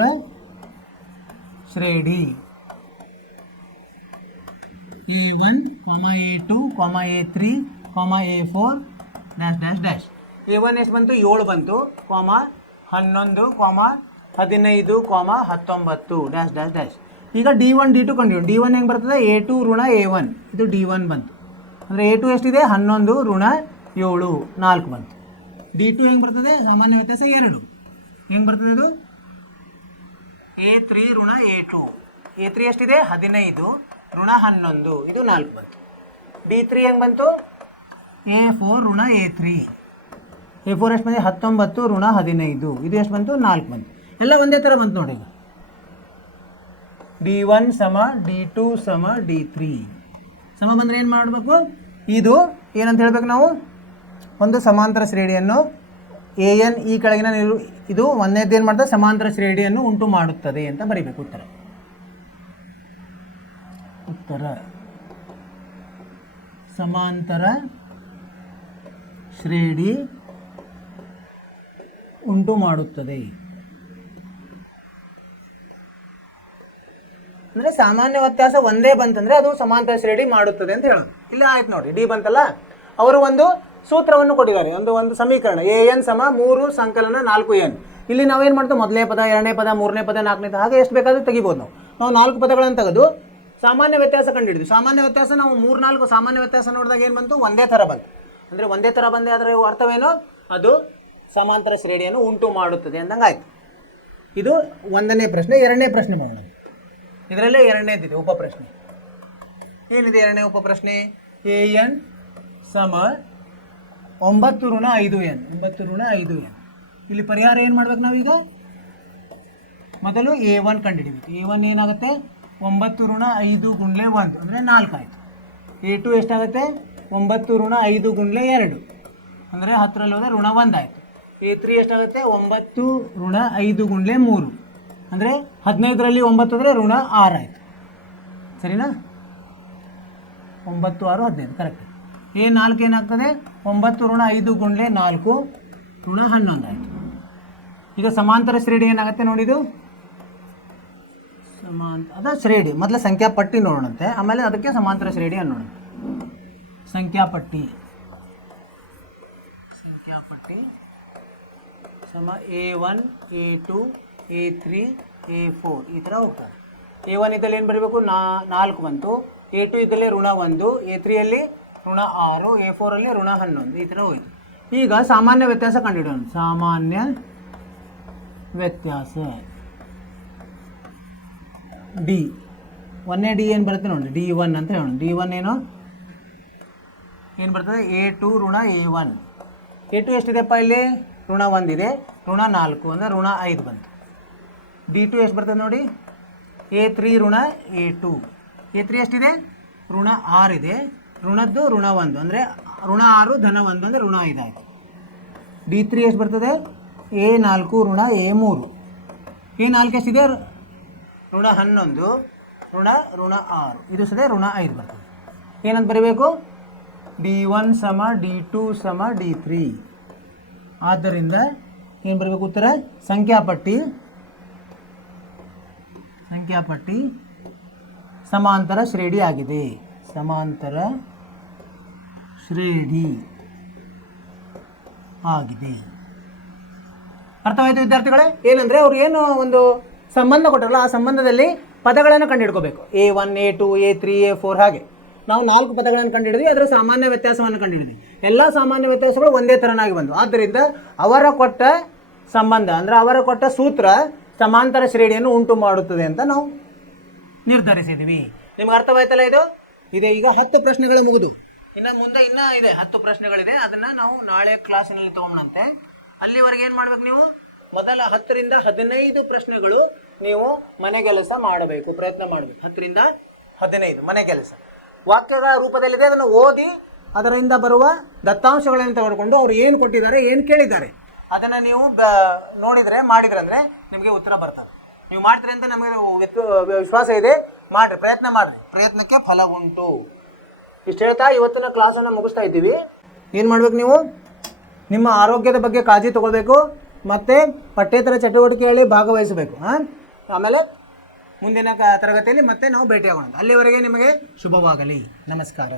ಶ್ರೇಣಿ A1, A2, A3, A4 dash dash dash. A1 ಎಷ್ಟು ಬಂತು, 7 ಬಂತು, 11, 15, 19 ಡ್ಯಾಶ್ ಡ್ಯಾಶ್ ಡ್ಯಾಶ್. ಈಗ D1 D2 ಕಂಡು D1 ಹೆಂಗೆ ಬರ್ತದೆ, A2 ಋಣ A1 ಇದು D1 ಬಂತು. ಅಂದರೆ A2 ಎಷ್ಟಿದೆ, 11 ಋಣ 7 4 ಬಂತು. D2 ಹೆಂಗೆ ಬರ್ತದೆ, ಸಾಮಾನ್ಯ ವ್ಯತ್ಯಾಸ 2 ಹೆಂಗೆ ಬರ್ತದೆ ಅದು, A3 ಋಣ A2 A3 ಎಷ್ಟಿದೆ, 15 ಋಣ 11 ಇದು 4 ಬಂತು. D3 ಹೆಂಗೆ ಬಂತು, A4 ಋಣ A3 A4 ಎಷ್ಟು ಬಂದಿದೆ, 19 ಋಣ 15 ಇದು ಎಷ್ಟು ಬಂತು, 4 ಬಂತು. ಎಲ್ಲ ಒಂದೇ ಥರ ಬಂತು ನೋಡಿ. ಈಗ D1 ಸಮ D2 ಸಮ D3 ಸಮ ಬಂದರೆ ಏನು ಮಾಡಬೇಕು, ಇದು ಏನಂತ ಹೇಳ್ಬೇಕು ನಾವು, ಒಂದು ಸಮಾಂತರ ಶ್ರೇಣಿಯನ್ನು AN ಈ ಕೆಳಗಿನ ಇದು ಒಂದನೇದು ಏನು ಮಾಡ್ತದೆ, ಸಮಾಂತರ ಶ್ರೇಣಿಯನ್ನು ಉಂಟು ಮಾಡುತ್ತದೆ ಅಂತ ಬರೀಬೇಕು. ಉತ್ತರ ಸಮಾಂತರ ಶ್ರೇಣಿ ಉಂಟು ಮಾಡುತ್ತದೆ. ಅಂದರೆ ಸಾಮಾನ್ಯ ವ್ಯತ್ಯಾಸ ಒಂದೇ ಬಂತಂದರೆ ಅದು ಸಮಾಂತರ ಶ್ರೇಣಿ ಮಾಡುತ್ತದೆ ಅಂತ ಹೇಳೋದು. ಇಲ್ಲ ಆಯ್ತು ನೋಡಿ, ಡಿ ಬಂತಲ್ಲ, ಅವರು ಒಂದು ಸೂತ್ರವನ್ನು ಕೊಟ್ಟಿದ್ದಾರೆ, ಒಂದು ಸಮೀಕರಣ AN ಸಮ 3 ಸಂಕಲನ 4N. ಇಲ್ಲಿ ನಾವೇನು ಮಾಡ್ತೇವೆ, ಮೊದಲನೇ ಪದ, ಎರಡನೇ ಪದ, ಮೂರನೇ ಪದ, ನಾಲ್ಕನೇ ಪದ, ಹಾಗೆ ಎಷ್ಟು ಬೇಕಾದರೂ ತೆಗಿಬೋದು. ನಾವು 4 ಪದಗಳನ್ನು ತೆಗೆದು ಸಾಮಾನ್ಯ ವ್ಯತ್ಯಾಸ ಕಂಡುಹಿಡಿದ್ವಿ. ಸಾಮಾನ್ಯ ವ್ಯತ್ಯಾಸ ನಾವು 3-4 ಸಾಮಾನ್ಯ ವ್ಯತ್ಯಾಸ ನೋಡಿದಾಗ ಏನು ಬಂತು, ಒಂದೇ ಥರ ಬಂತು. ಅಂದರೆ ಒಂದೇ ಥರ ಬಂದೆ, ಅದರ ಅರ್ಥವೇನು, ಅದು ಸಮಾಂತರ ಶ್ರೇಣಿಯನ್ನು ಉಂಟು ಮಾಡುತ್ತದೆ ಅಂದಂಗೆ ಆಯಿತು. ಇದು ಒಂದನೇ ಪ್ರಶ್ನೆ. ಎರಡನೇ ಪ್ರಶ್ನೆ ಮಾಡೋಣ. ಇದರಲ್ಲೇ ಎರಡನೇದಿದೆ ಉಪಪ್ರಶ್ನೆ. ಏನಿದೆ ಎರಡನೇ ಉಪಪ್ರಶ್ನೆ, AN ಸಮ 9 ಋಣ 5N 9 ಋಣ 5N. ಇಲ್ಲಿ ಪರಿಹಾರ ಏನು ಮಾಡ್ಬೇಕು ನಾವೀಗ, ಮೊದಲು A1 ಕಂಡುಹಿಡಿಬೇಕು. A1 ಏನಾಗುತ್ತೆ, 9 ಋಣ 5 ಗುಂಡ್ಲೆ 1 ಅಂದರೆ 4 ಆಯಿತು. A2 ಎಷ್ಟಾಗುತ್ತೆ, 9 ಋಣ 5 ಗುಂಡ್ಲೆ 2 ಅಂದರೆ 10ರಲ್ಲಿ ಹೋದರೆ ಋಣ 1 ಆಯಿತು. A3 ಎಷ್ಟಾಗುತ್ತೆ, 9 ಋಣ 5 ಗುಂಡ್ಲೆ 3 ಅಂದರೆ 15ರಲ್ಲಿ 9 ಅಂದರೆ ಋಣ 6 ಆಯಿತು. ಸರಿನಾ, 9 6 15 ಕರೆಕ್ಟ್. A4 ಏನಾಗ್ತದೆ, 9 ಋಣ 5 ಗುಂಡ್ಲೆ 4 ಋಣ 11 ಆಯಿತು. ಈಗ ಸಮಾಂತರ ಶ್ರೇಣಿ ಏನಾಗುತ್ತೆ ನೋಡಿದು, ಅದ ಶ್ರೇಣಿ ಮೊದಲ ಸಂಖ್ಯಾಪಟ್ಟಿ ನೋಡೋಣಂತೆ, ಆಮೇಲೆ ಅದಕ್ಕೆ ಸಮಾಂತರ ಶ್ರೇಣಿ ಅನ್ನೋಣ. ಸಂಖ್ಯಾಪಟ್ಟಿ ಸಮ A1 A2 A3 A4 ಈ ಥರ ಹೋಗ್ತಾರೆ. A1 ಇದ್ದಲ್ಲಿ ಏನು ಬರೀಬೇಕು, 4 ಬಂತು. A2 ಇದ್ದಲ್ಲಿ ಋಣ 1, A3ಯಲ್ಲಿ ಋಣ 6, A4ರಲ್ಲಿ ಋಣ 11 ಈ ಥರ ಹೋಯಿತು. ಈಗ ಸಾಮಾನ್ಯ ವ್ಯತ್ಯಾಸ ಕಂಡುಹಿಡೋಣ. ಸಾಮಾನ್ಯ ವ್ಯತ್ಯಾಸ ಡಿ, ಒಂದೇ ಡಿ ಏನು ಬರುತ್ತೆ ನೋಡಿ, D1 ಅಂತ ಹೇಳೋಣ. D1 ಏನು ಬರ್ತದೆ, A2 ಋಣ A1. A2 ಎಷ್ಟಿದೆಪ್ಪ, ಇಲ್ಲಿ ಋಣ 1 ಇದೆ, ಋಣ 4 ಅಂದರೆ ಋಣ 5 ಬಂತು. D2 ಎಷ್ಟು ಬರ್ತದೆ ನೋಡಿ, A3 ಋಣ A2. A3 ಎಷ್ಟಿದೆ, ಋಣ 6 ಇದೆ, ಋಣದ್ದು ಋಣ 1 ಅಂದರೆ ಋಣ 6 ಧನ 1 ಅಂದರೆ ಋಣ 5 ಆಯಿತು. D3 ಎಷ್ಟು ಬರ್ತದೆ, A4 ಋಣ A3. A4 ಎಷ್ಟಿದೆ, ಋಣ 11 ಋಣ 6 ಇದು ಸದೇ ಋಣ 5 ಬರ್ತದೆ. ಏನಂತ ಬರೀಬೇಕು, D1 ಸಮ D2 ಸಮ D3. ಆದ್ದರಿಂದ ಏನು ಬರಬೇಕು ಉತ್ತರ, ಸಂಖ್ಯಾಪಟ್ಟಿ ಸಮಾಂತರ ಶ್ರೇಣಿ ಆಗಿದೆ. ಸಮಾಂತರ ಶ್ರೇಣಿ ಆಗಿದೆ. ಅರ್ಥವಾಯಿತು ವಿದ್ಯಾರ್ಥಿಗಳೇ? ಏನಂದರೆ ಅವ್ರು ಏನು ಒಂದು ಸಂಬಂಧ ಕೊಟ್ಟರಲ್ಲ, ಆ ಸಂಬಂಧದಲ್ಲಿ ಪದಗಳನ್ನು ಕಂಡುಹಿಡ್ಕೋಬೇಕು. A1 A2 A3 A4 ಹಾಗೆ ನಾವು 4 ಪದಗಳನ್ನು ಕಂಡುಹಿಡಿದ್ವಿ. ಅದರ ಸಾಮಾನ್ಯ ವ್ಯತ್ಯಾಸವನ್ನು ಕಂಡುಹಿಡಿದ್ವಿ. ಎಲ್ಲ ಸಾಮಾನ್ಯ ವ್ಯತ್ಯಾಸಗಳು ಒಂದೇ ಥರನಾಗಿ ಬಂದು, ಆದ್ದರಿಂದ ಅವರ ಕೊಟ್ಟ ಸಂಬಂಧ ಅಂದರೆ ಅವರ ಕೊಟ್ಟ ಸೂತ್ರ ಸಮಾಂತರ ಶ್ರೇಣಿಯನ್ನು ಉಂಟು ಮಾಡುತ್ತದೆ ಅಂತ ನಾವು ನಿರ್ಧರಿಸಿದ್ವಿ. ನಿಮ್ಗೆ ಅರ್ಥವಾಯ್ತಲ್ಲ? ಇದು ಇದೆ. ಈಗ 10 ಪ್ರಶ್ನೆಗಳು ಮುಗಿದು ಇನ್ನು ಮುಂದೆ ಇದೆ 10 ಪ್ರಶ್ನೆಗಳಿದೆ. ಅದನ್ನು ನಾವು ನಾಳೆ ಕ್ಲಾಸಿನಲ್ಲಿ ತೊಗೊಂಡಂತೆ. ಅಲ್ಲಿವರೆಗೆ ಏನು ಮಾಡ್ಬೇಕು ನೀವು? ಮೊದಲ 10 ರಿಂದ 15 ಪ್ರಶ್ನೆಗಳು ನೀವು ಮನೆ ಕೆಲಸ ಮಾಡಬೇಕು, ಪ್ರಯತ್ನ ಮಾಡಬೇಕು. 10 ರಿಂದ 15 ಮನೆ ಕೆಲಸ ವಾಕ್ಯದ ರೂಪದಲ್ಲಿದೆ. ಅದನ್ನು ಓದಿ ಅದರಿಂದ ಬರುವ ದತ್ತಾಂಶಗಳನ್ನು ತೆಗೆದುಕೊಂಡು ಅವ್ರು ಏನು ಕೊಟ್ಟಿದ್ದಾರೆ, ಏನು ಕೇಳಿದ್ದಾರೆ ಅದನ್ನು ನೀವು ನೋಡಿದರೆ ಮಾಡಿದ್ರೆ ಅಂದರೆ ನಿಮಗೆ ಉತ್ತರ ಬರ್ತದೆ. ನೀವು ಮಾಡ್ತೀರಿ ಅಂತ ನಮಗೆ ವಿಶ್ವಾಸ ಇದೆ. ಮಾಡಿರಿ, ಪ್ರಯತ್ನ ಮಾಡಿರಿ, ಪ್ರಯತ್ನಕ್ಕೆ ಫಲ ಉಂಟು. ಇಷ್ಟು ಹೇಳ್ತಾ ಇವತ್ತಿನ ಕ್ಲಾಸನ್ನು ಮುಗಿಸ್ತಾ ಇದ್ದೀವಿ. ಏನು ಮಾಡ್ಬೇಕು ನೀವು? ನಿಮ್ಮ ಆರೋಗ್ಯದ ಬಗ್ಗೆ ಕಾಳಜಿ ತಗೊಳ್ಬೇಕು ಮತ್ತು ಪಠ್ಯೇತರ ಚಟುವಟಿಕೆಗಳಲ್ಲಿ ಭಾಗವಹಿಸಬೇಕು. ಆಮೇಲೆ ಮುಂದಿನ ತರಗತಿಯಲ್ಲಿ ಮತ್ತೆ ನಾವು ಭೇಟಿಯಾಗೋಣ. ಅಲ್ಲಿವರೆಗೆ ನಿಮಗೆ ಶುಭವಾಗಲಿ. ನಮಸ್ಕಾರ.